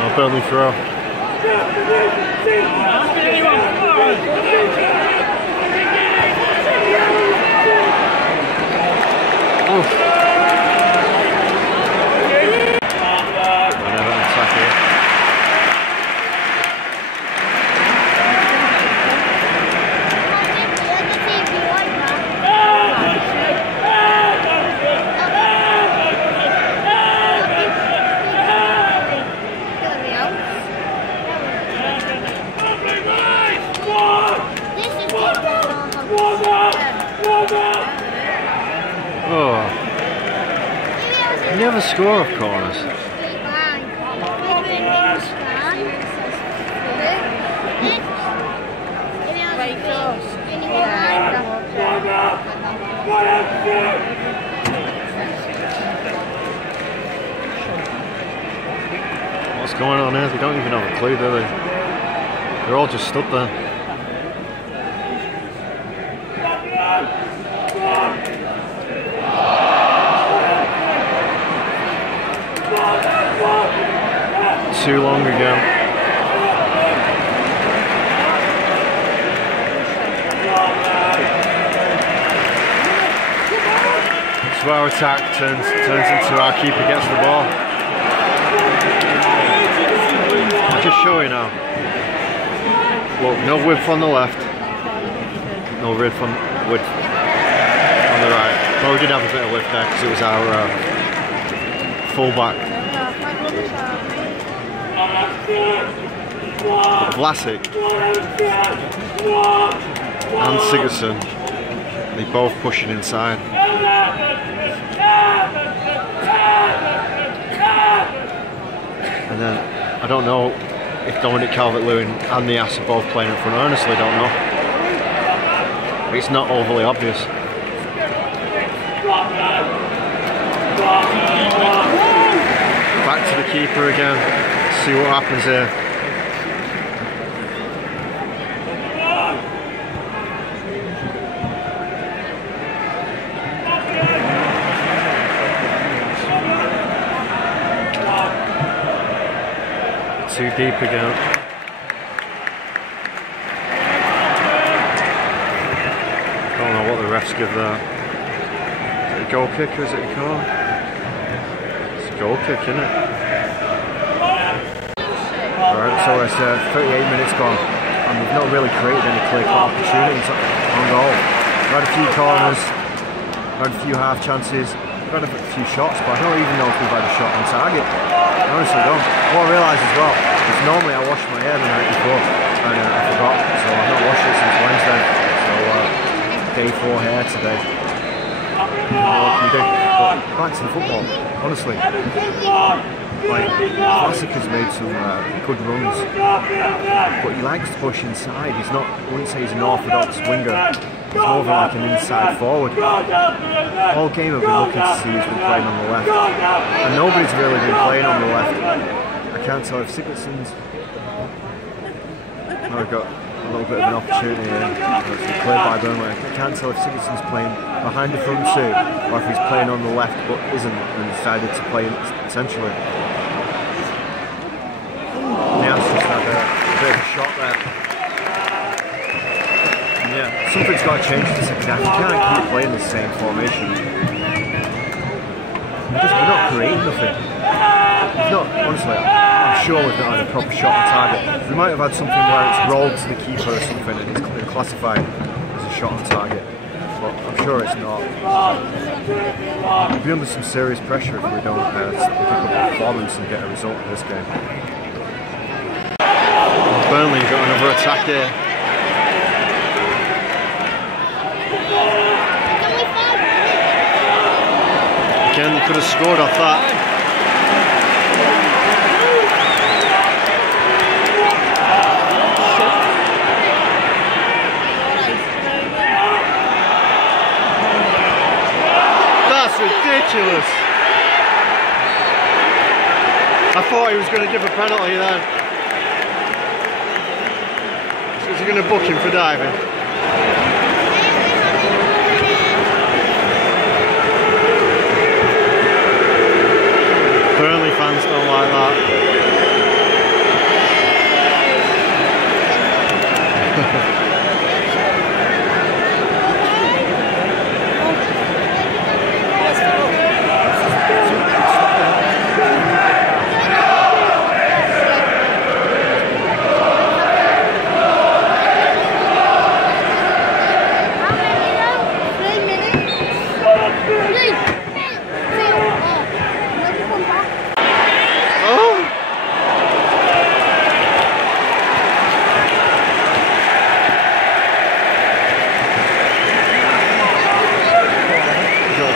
Oh, Burnley throw. Oh. Oh, you never score off corners. What's going on here? They don't even have a clue, do they? They're all just stood there. Too long ago. So our attack turns into our keeper gets the ball. I'll just show you now. Look, no width on the left, no width on the right. Well, we did have a bit of width there because it was our full back. Vlasic and Sigurdsson, they both pushing inside. And then, I don't know if Dominic Calvert-Lewin and Niasse are both playing up front. I honestly don't know. It's not overly obvious. Back to the keeper again. See what happens here. Too deep again. Don't know what the refs give there. Is it a goal kick or is it a corner? It's a goal kick, isn't it? Alright, so it's 38 minutes gone and we've not really created any clear-cut opportunities on goal. We've had a few corners, we've had a few half chances, we've had a few shots, but I don't even know if we've had a shot on target. I honestly don't. What I realise as well is normally I wash my hair the night before and I forgot, so I've not washed it since Wednesday. So day 4 hair today. What can you do? But back to the football, honestly. Like, Classic has made some good runs, but he likes to push inside. He's not, I wouldn't say he's an orthodox winger. He's more of like an inside forward. All game I've been looking to see who's been playing on the left, and nobody's really been playing on the left. I can't tell if Sigurdsson's. I've got a little bit of an opportunity here. It's been cleared by Burnley. I can't tell if Sigurdsson's playing behind the front two, or if he's playing on the left but isn't and decided to play centrally. Niasse just had a bit of a shot there. Yeah, something's got to change in the second half. You can't keep playing the same formation. We're not creating nothing. Honestly, I'm sure we've not had a proper shot on target. We might have had something where it's rolled to the keeper or something and it's classified as a shot on target. But I'm sure it's not. We'll be under some serious pressure if we don't pick up a performance and get a result in this game. Burnley got another attack here. Again, they could have scored off that. That's ridiculous. I thought he was going to give a penalty then. Is he going to book him for diving? Burnley fans don't like that.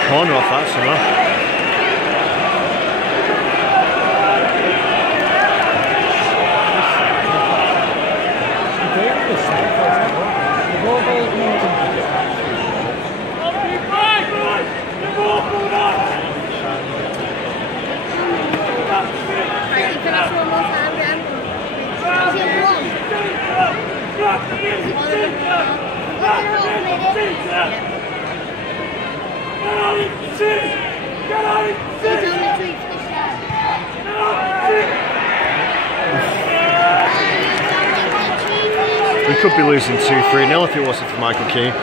Corner off that somehow. We could be losing 2-3-0 if it wasn't for Michael Keane.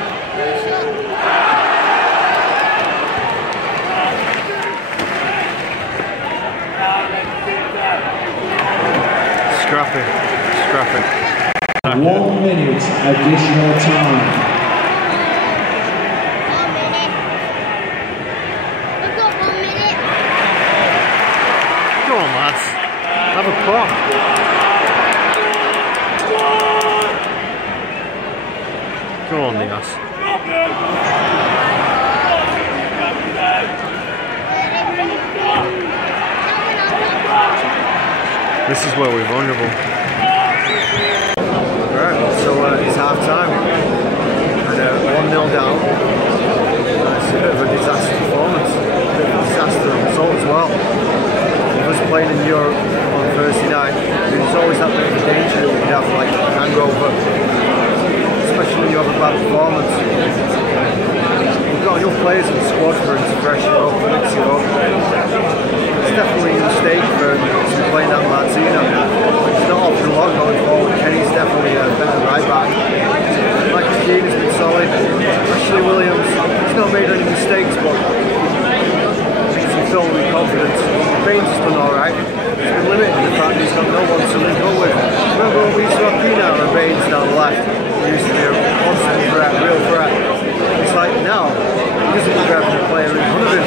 Scrappy. 1 minute additional time. Come on, lads. Have a pop. Come on, Niasse. This is where we're vulnerable. time. And 1-0 down. It's a bit of a disaster performance, a bit of a disaster result as well. With us playing in Europe on Thursday night, there's always that bit of danger that we could have like a hangover, especially when you have a bad performance. We've got enough players in the squad for him to freshen up and mix it up. It's definitely a mistake for him to be playing that Martina. He's not offering a lot going forward. Kenny's definitely a better right back. Michael Keane has been solid. Ashley Williams, he's not made any mistakes, but he's filled with confidence. Baines has done alright. He's been limited in the fact that he's got no one to link up with. Remember when we used to have Pina and Baines down the left? He used to be a constant threat, real threat. It's like now, he doesn't even have a player in front of him.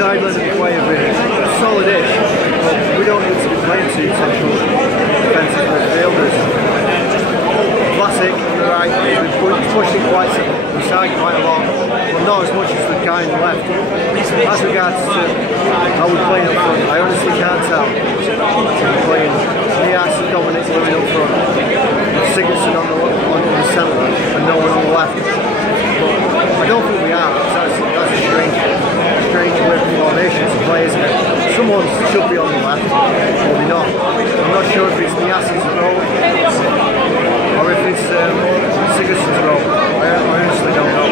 Nyland and Quay have been solid-ish, but we don't need to be playing two central defensive midfielders. Classic on the right, he's pushing quite inside quite a lot, but not as much as the guy on the left. As regards to how we're playing up front, I honestly can't tell. We're playing Diaz and Dominic Lewin up front, Sigurdsson on the centre, and no one on the left. But I don't think we are. That's a strange way of formation to play, isn't it? Someone should be on the left, or they're not. I'm not sure if it's Diaz's role or if it's Sigurdsson's role. I honestly don't know.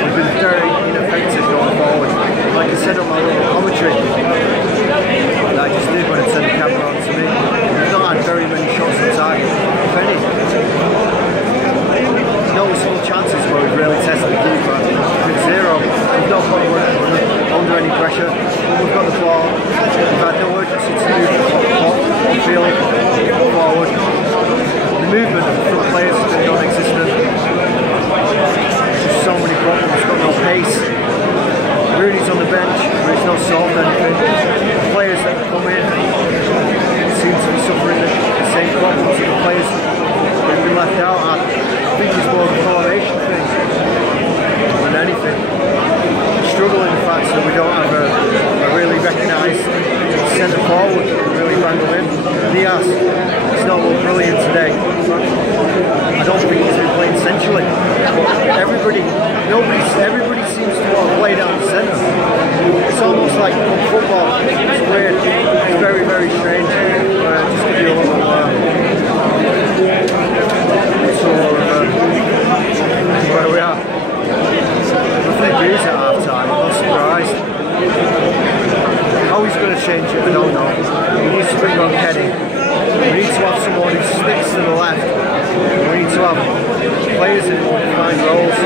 We've been very ineffective going forward. Like I said on my little commentary, that I just did when I turned the camera on to me, we've not had very many shots on target, if any. Noticeable chances where we've really tested the keeper. With zero, we've not got under any pressure. When we've got the ball, we've had no urgency to move on field, forward. The movement from players has been non-existent. Just so many problems, we've got no pace. Rooney's on the bench, but he's not solved anything. The players that have come in seem to be suffering the same problems as the players that have been left out. I think it's more of a formation thing than anything. Struggle in the fact that we don't have a really recognised centre forward that can really wrangle in. Diaz, he's not looked brilliant today. I don't think he's been playing centrally. Everybody seems to want to play down the centre. It's almost like football. It's weird. It's very, very strange. Just give you a little where we are. Nothing news at half time, I'm not surprised. How he's going to change it, I don't know. He needs to bring on Kenny. We need to have someone who sticks to the left. We need to have players in more defined roles.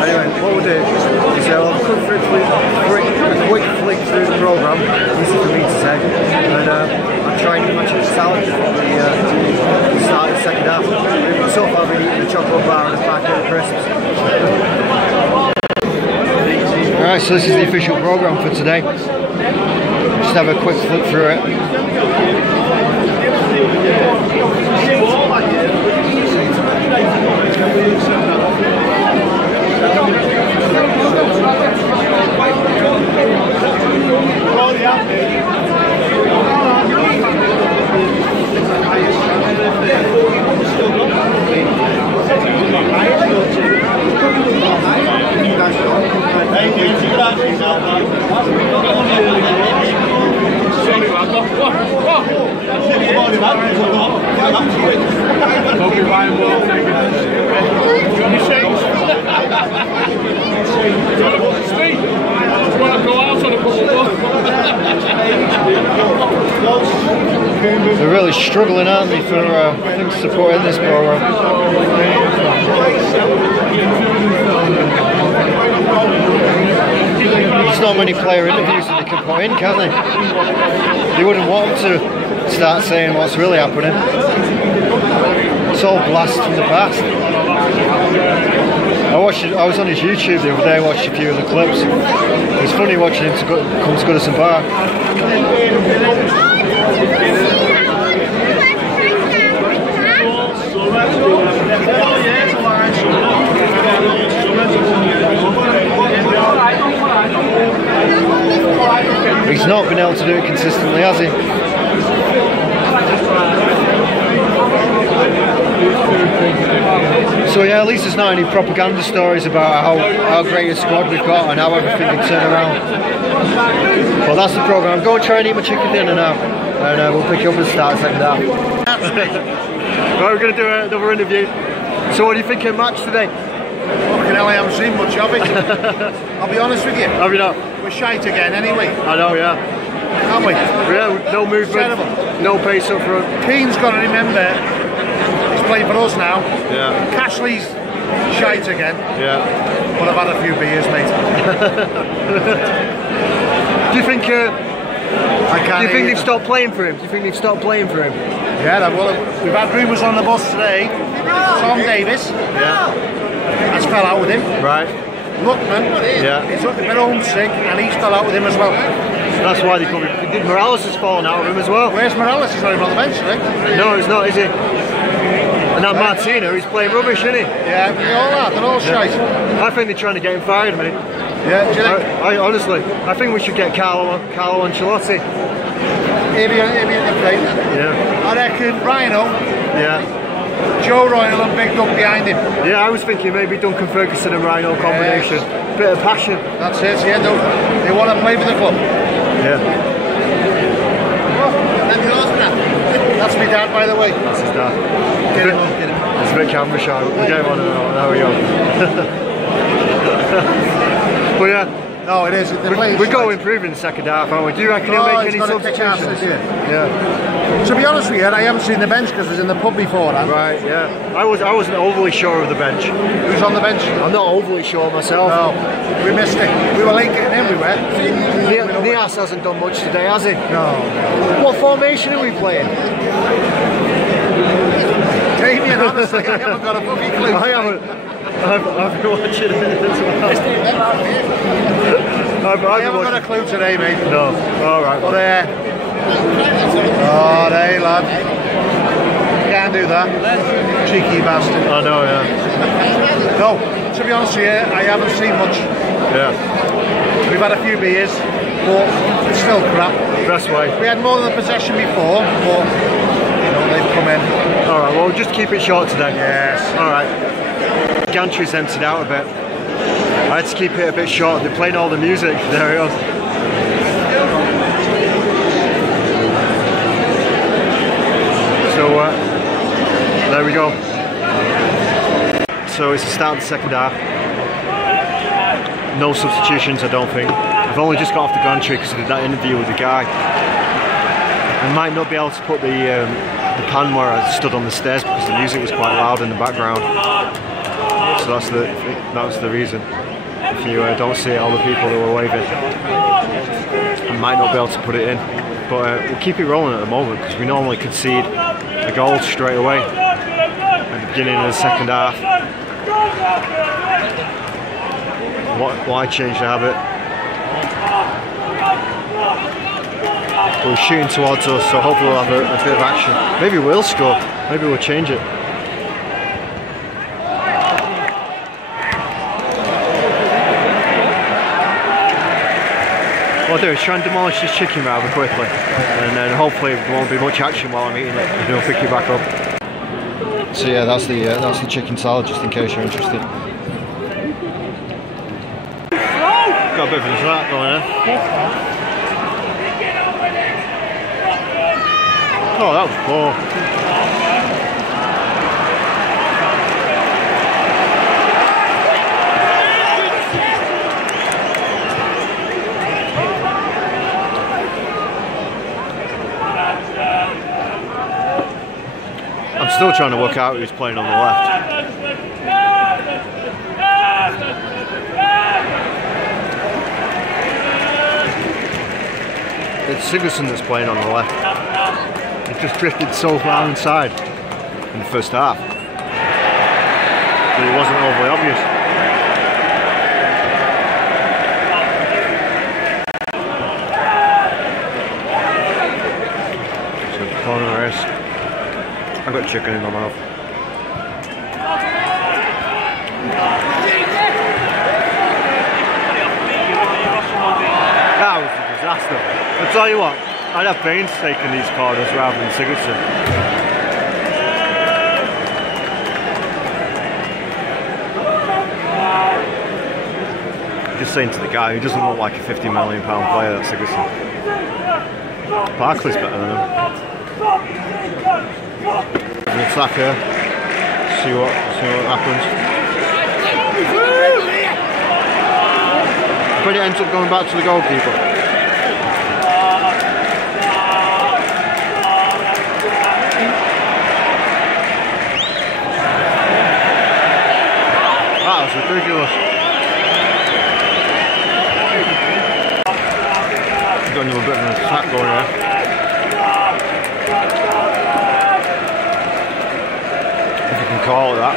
Anyway, what we'll do is I'll have a quick flick through the programme, easy for me to say, and I'll try and match the talent before we start the second half. So far I've been eating a chocolate bar and a packet of crisps. Alright, so this is the official programme for today. Just have a quick flick through it. They're really struggling, aren't they, for things to put in this programme. There's not many player interviews that they can put in, can they? They wouldn't want them to start saying what's really happening. It's all blast from the past. I was on his YouTube the other day, watched a few of the clips. It was funny watching him come to Goodison Park. He's not been able to do it consistently, has he? So yeah, at least there's not any propaganda stories about how great a squad we've got and how everything can turn around. Well, that's the programme. I'm going to try and eat my chicken dinner now, and we'll pick you up at the start of the second half. Right, we're going to do another interview. So what do you think of the match today? Fucking hell, I haven't seen much of it. I'll be honest with you. Have you not? We're shite again anyway. I know, yeah. Aren't we? Yeah, no movement, no pace up front. Keane's got to remember, he's playing for us now. Yeah. Cashley's shite again. Yeah. But I've had a few beers, mate. Do you think? Do you think they've stopped playing for him? Do you think they've stopped playing for him? Yeah, well, we've had rumours on the bus today. Tom Davis has fell out with him. Right. Lookman, he's a bit homesick, and he's fell out with him as well. That's why they come. Morales has fallen out of him as well. Where's Morales? He's not even on the bench today. No, he's not, is he? And that Martino, he's playing rubbish, isn't he? Yeah, they all are. They're all shite. I think they're trying to get him fired, mate. Yeah, do you think? I honestly, I think we should get Carlo Ancelotti. He'll be a good play. Yeah. I reckon Rhino. Yeah. Joe Royal and Big Duck behind him. Yeah, I was thinking maybe Duncan Ferguson and Rhino combination. Yes. Bit of passion. That's it, yeah, they want to play for the club. Yeah. That's my dad, by the way. That's his dad. Get him on, get him on. It's a bit camera shy. We'll get him on and there we go. But yeah. No, it is. We're going to improve in the second half, aren't we? Do you reckon he'll make any substitutions? Yeah. To be honest with you, I haven't seen the bench because I was in the pub before. Right, yeah. I wasn't overly sure of the bench. Who's on the bench? I'm not overly sure myself. No, we missed it. We were late getting everywhere. Nias hasn't done much today, has he? No. What formation are we playing? Damien, honestly, I haven't got a fucking clue. I haven't. I've been watching it as well. I haven't got a clue today, mate. No. Alright. But oh, there, lad. Can't do that. Cheeky bastard. I know, yeah. No, to be honest with you, I haven't seen much. Yeah. We've had a few beers, but it's still crap. Best way. We had more than the possession before, but you know, they've come in. Alright, well, just keep it short today. Yes. Alright. Gantry's emptied out a bit. I had to keep it a bit short. They're playing all the music. There it is. So there we go. So it's the start of the second half. No substitutions, I don't think. I've only just got off the Gantry because I did that interview with the guy. I might not be able to put the pan where I stood on the stairs because the music was quite loud in the background. So that was the reason. If you don't see all the people who were waving, I might not be able to put it in. But we'll keep it rolling at the moment because we normally concede a goal straight away at the beginning of the second half. Why change the habit? But we're shooting towards us, so hopefully we'll have a bit of action. Maybe we'll score. Maybe we'll change it. What I'll do is try and demolish this chicken rather quickly, and then hopefully there won't be much action while I'm eating it, and then we'll pick it back up. So yeah, that's the chicken salad, just in case you're interested. Got a bit of a dessert going there. Oh, that was poor. I'm still trying to work out who's playing on the left. It's Sigurdsson that's playing on the left. He just drifted so far inside in the first half that it wasn't overly obvious. So corner is. I've got chicken in my mouth. That was a disaster. I'll tell you what, I'd have Baines taking these corners rather than Sigurdsson. Just saying to the guy who doesn't look like a £50 million player, that's a good thing. Barkley's better than him. An attack here. See what happens. But it ends up going back to the goalkeeper. That was ridiculous. We've got another bit of an attack going here. If you can call it that.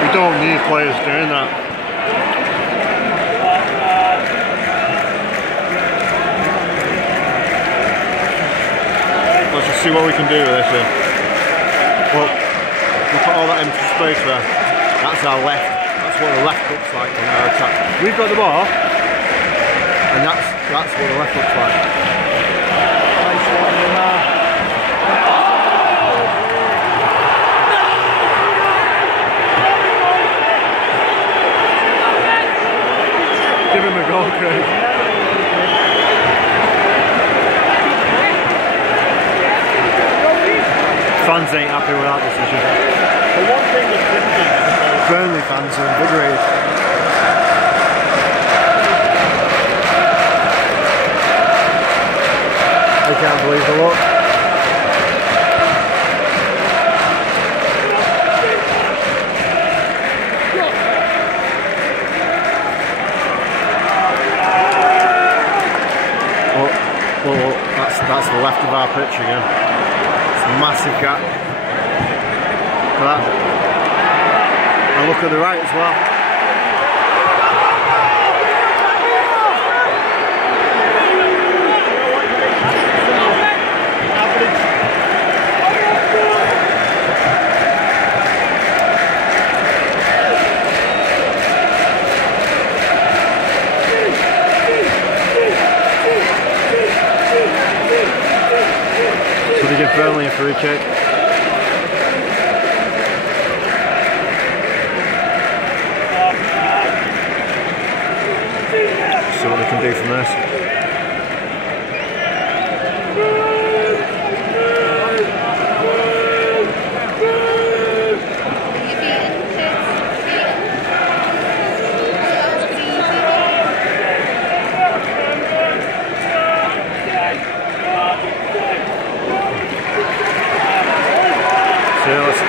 We don't need players doing that. Let's just see what we can do with this here. Well, look at all that empty space there. That's our left. That's what the left looks like in our attack. We've got the ball, and that's what the left looks like. Nice one, give him a goal, Craig. Fans ain't happy with that decision. The one thing that's different, Burnley fans are invigorated. I can't believe the look. Well, that's the left of our pitch again. It's a massive gap. Look at that. And look at the right as well. So they give Burnley a free kick. See what they can do from this. So let's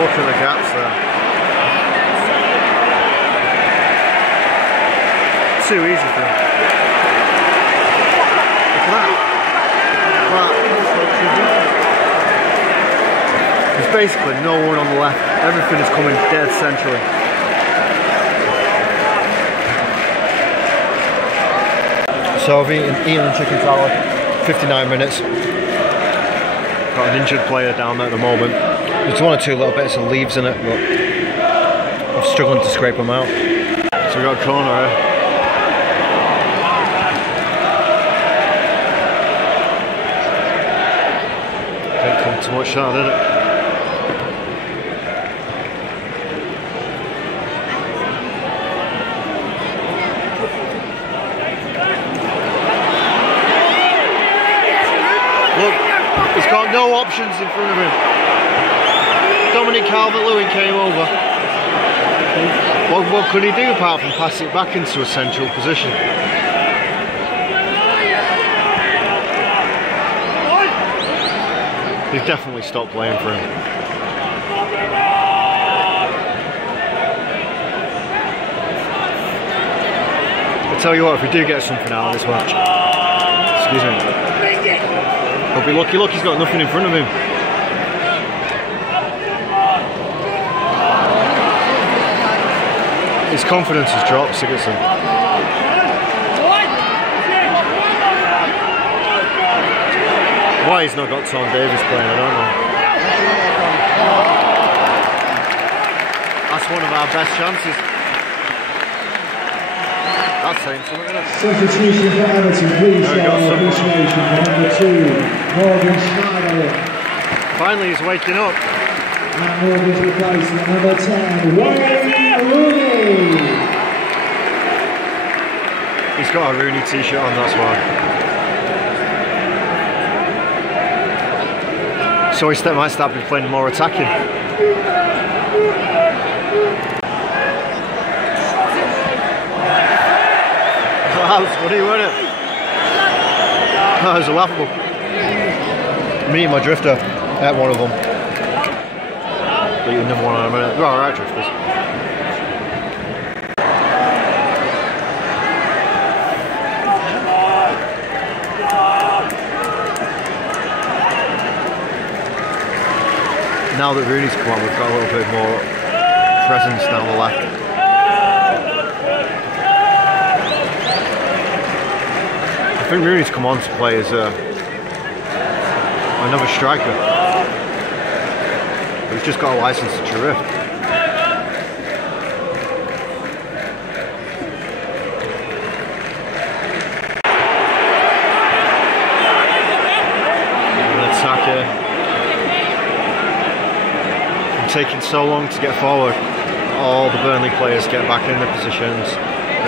look at the gaps there. Too easy for him. Look at that. There's basically no one on the left. Everything is coming dead centrally. So I've eaten the chicken salad. 59 minutes. Got an injured player down there at the moment. There's one or two little bits of leaves in it, but I'm struggling to scrape them out. So we got a corner here. Didn't come too much out, did it? Look, he's got no options in front of him. Dominic Calvert-Lewin came over. What could he do apart from pass it back into a central position? He's definitely stopped playing for him. I tell you what, if we do get something out of this match, excuse me, he'll be lucky. Look, he's got nothing in front of him. His confidence has dropped, Sigurdsson. Why he's not got Tom Davies playing, I don't know. That's one of our best chances. That's saying something, isn't it? Substitution for Everton, please. Appreciation for number 2, Morgan Schneider. Finally, he's waking up. And Morgan's replacement, number 10, Wayne Rooney. He's got a Rooney t-shirt on, that's why. So he might start playing more attacking. That was funny, wasn't it? That was laughable. Me and my drifter at one of them. But you never want to minute. They're alright drifters. Now that Rooney's come on, we've got a little bit more presence down the left. I think Rooney's come on to play as another striker. But he's just got a license to drift. An attack here. Taking so long to get forward, all the Burnley players get back in their positions,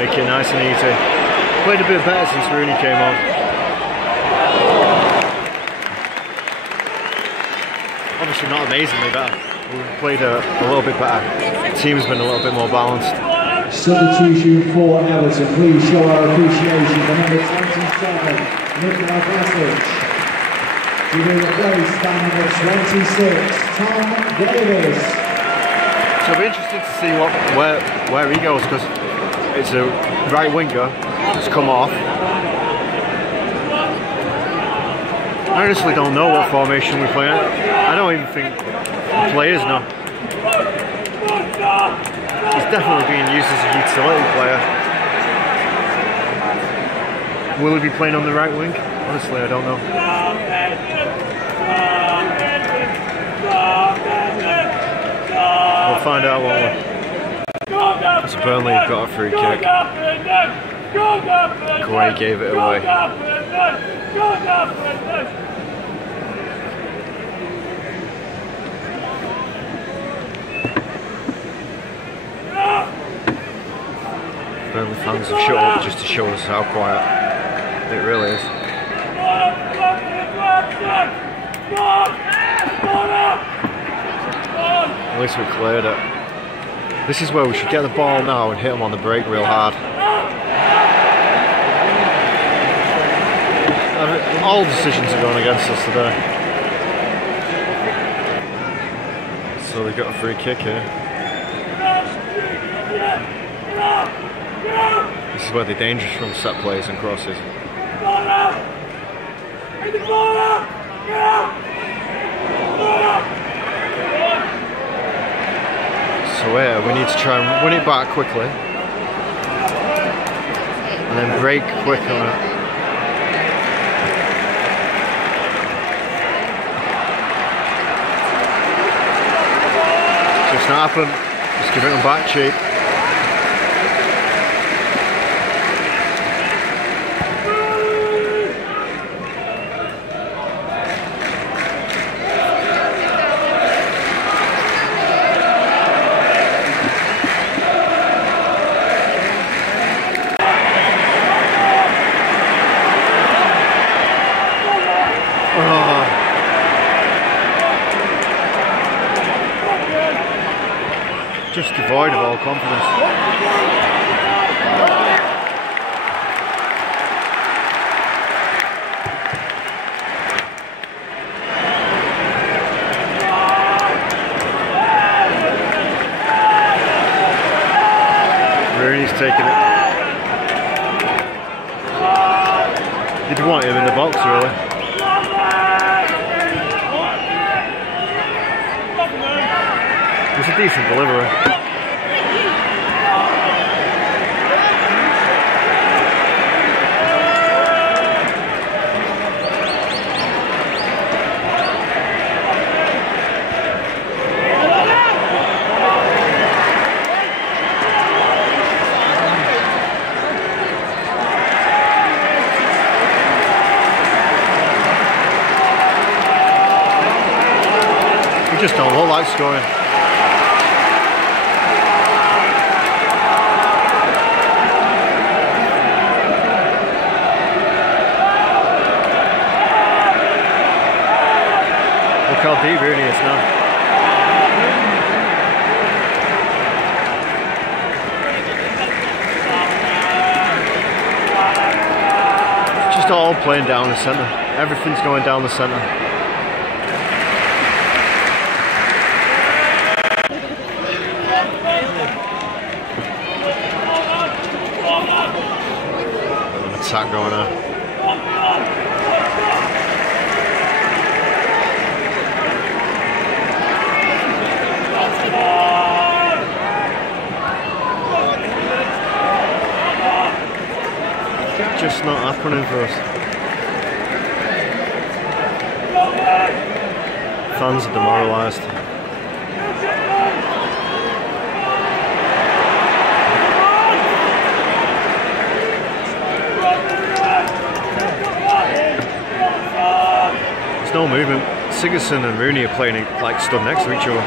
make it nice and easy. Played a bit better since Rooney came on. Obviously not amazingly better. We've played a little bit better. The team's been a little bit more balanced. Substitution for Everton. Please show our appreciation for number 27, Nicola Vlasic. To be replaced by number 26, Tom Davis. So it'll be interesting to see where he goes, because it's a right winger that's come off. I honestly don't know what formation we play in. I don't even think the players know. He's definitely being used as a utility player. Will he be playing on the right wing? Honestly, I don't know. We'll find out, won't we? So Burnley have got a free kick. Gray gave it away. Burnley fans have shut up just to show us how quiet it really is. At least we cleared it. This is where we should get the ball now and hit them on the break real hard. All decisions are going against us today. So they've got a free kick here. This is where they're dangerous from set plays and crosses. So here we need to try and win it back quickly and then break quick on it. Just not happen, just give it them back cheap. Just devoid of all confidence. Rooney's taking it. Did you want him in the box, really? It's a decent delivery. Just don't look like started scoring. Look how deep Rooney is now. It's just all playing down the centre. Everything's going down the centre. An attack going on. Just not happening for us. Fans are demoralised. There's no movement. Sigurdsson and Rooney are playing like stood next to each other.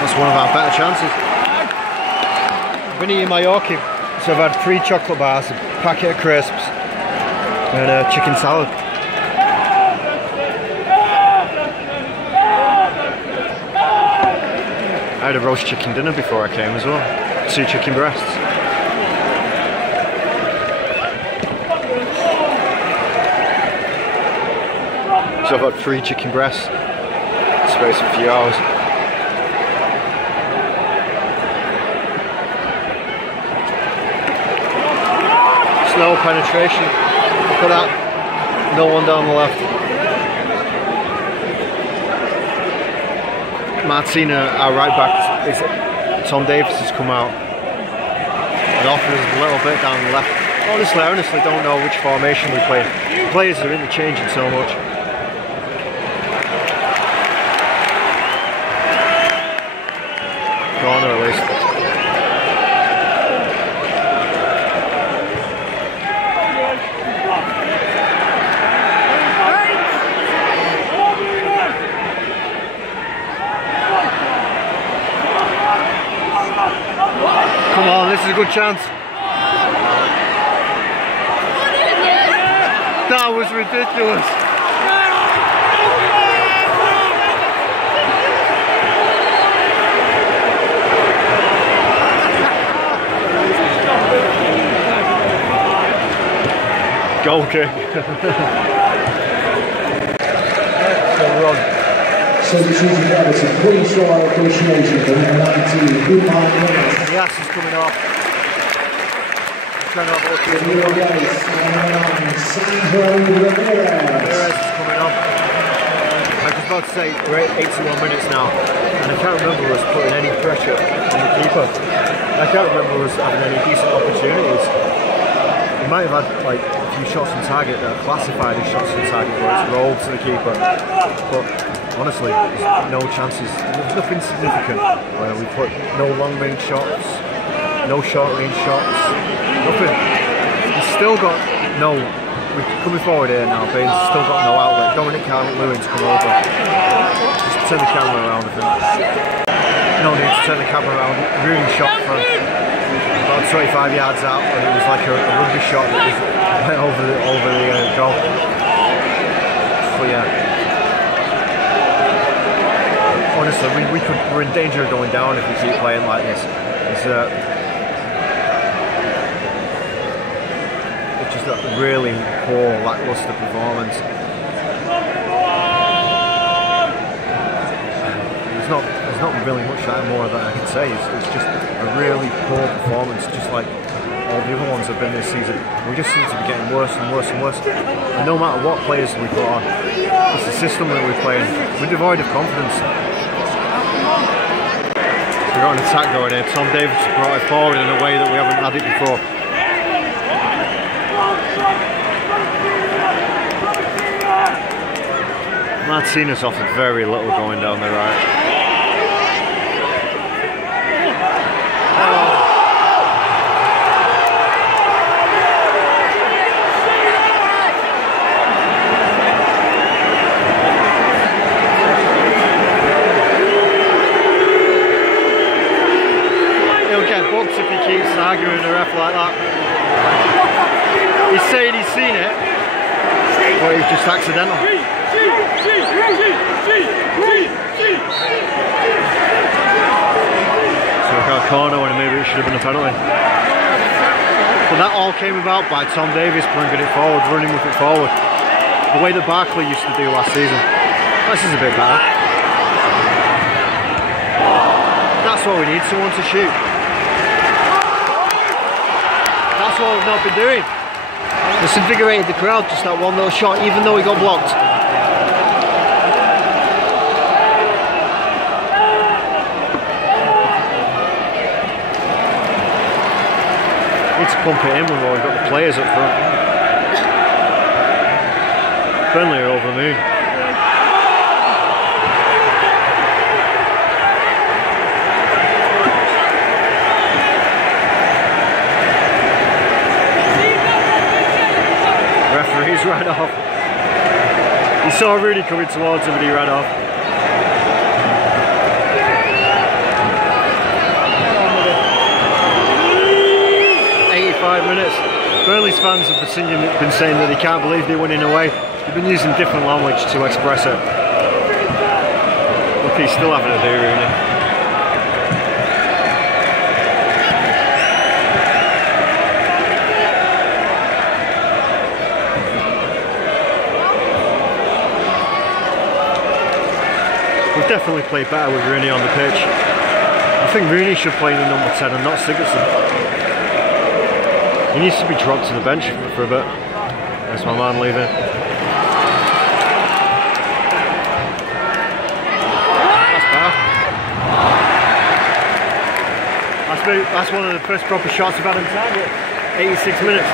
That's one of our better chances. Been eating my Yorkie, so I've had 3 chocolate bars, a packet of crisps and a chicken salad. I had a roast chicken dinner before I came as well. 2 chicken breasts. So I've had 3 chicken breasts. Space of a few hours. Slow penetration. Look at that. No one down the left. Martina, our right back, Tom Davis has come out and offers a little bit down the left. Honestly, I honestly don't know which formation we play. The players are interchanging so much. Corner at least. Come on, this is a good chance. That was ridiculous. Goal kick. So the choosing Everton, please show our appreciation for number 19, good minutes. Yes, he's coming off. Trying to have a look at the new race, Ramirez is coming off. I was about to say we're at 81 minutes now, and I can't remember us putting any pressure on the keeper. I can't remember us having any decent opportunities. We might have had like a few shots on target that are classified as shots on target where it's rolled to the keeper, but honestly, there's no chances. There's nothing significant where we put no long range shots, no short range shots, nothing. He's still got no. We're coming forward here now. Baines still got no outlet. Dominic Calvert-Lewin's come over. Just turn the camera around. I think. No need to turn the camera around. Rooney shot from about 25 yards out, and it was like a rugby shot that was went over the goal. But yeah. Honestly, we're in danger of going down if we keep playing like this. It's just a really poor, lacklustre performance. There's not really much more that I can say. It's just a really poor performance, just like all the other ones have been this season. We just seem to be getting worse and worse and worse. And no matter what players we put on, it's the system that we're playing. We're devoid of confidence. We've got an attack going here. Tom Davis brought it forward in a way that we haven't had it before. Martinez offered very little going down the right. If he keeps arguing the ref like that. He's saying he's seen it, but it was just accidental. So we got a corner when maybe it should have been a penalty. But that all came about by Tom Davies bringing it forward, running with it forward. The way that Barkley used to do last season. This is a bit better. That's what we need, someone to shoot. That's what we've not been doing. It's invigorated the crowd, just that one little shot, even though he got blocked. Need to pump it in when we've got the players up front. Burnley are over the moon. Referee's ran off. He saw Rooney coming towards him and he ran off. Minutes. Burnley's fans have been saying that they can't believe they're winning away. They've been using different language to express it. Look, he's still having a do, Rooney. We've definitely played better with Rooney on the pitch. I think Rooney should play in the number 10 and not Sigurdsson. He needs to be dropped to the bench for a bit. There's my man leaving. That's bad. That's one of the first proper shots we've had on target. 86 minutes.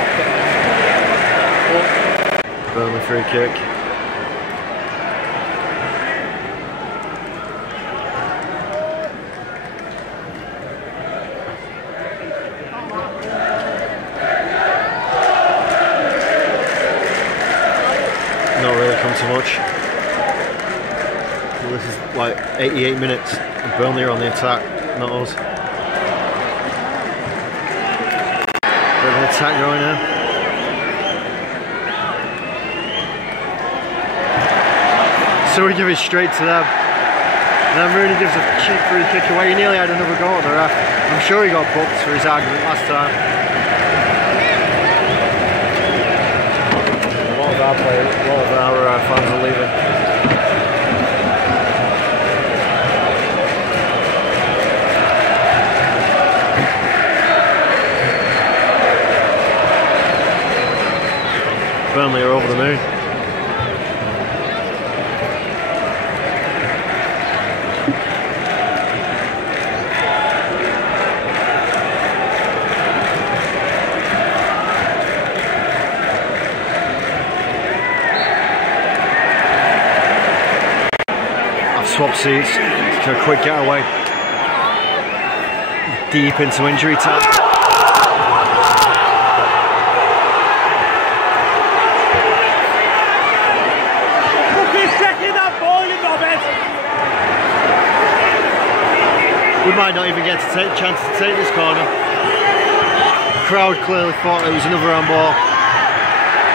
Burnley free kick. Not really come to much. Well, this is like 88 minutes and Burnley are on the attack, not us. Bit of an attack going now. So we give it straight to them. And then Rooney gives a cheap free kick away. He nearly had another goal at the ref. I'm sure he got booked for his argument last time. A lot of our fans are leaving. Burnley are over the moon. Swap seats to a quick getaway. Deep into injury time. We might not even get to take chance to take this corner. The crowd clearly thought it was another handball.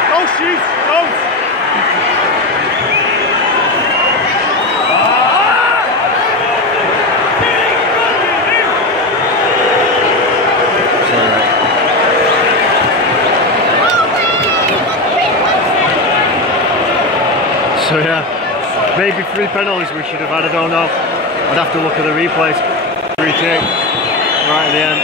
Oh shoot! Oh! So yeah, maybe 3 penalties we should have had, I don't know. I'd have to look at the replays. Free kick, right at the end.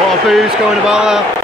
What a booze going about there.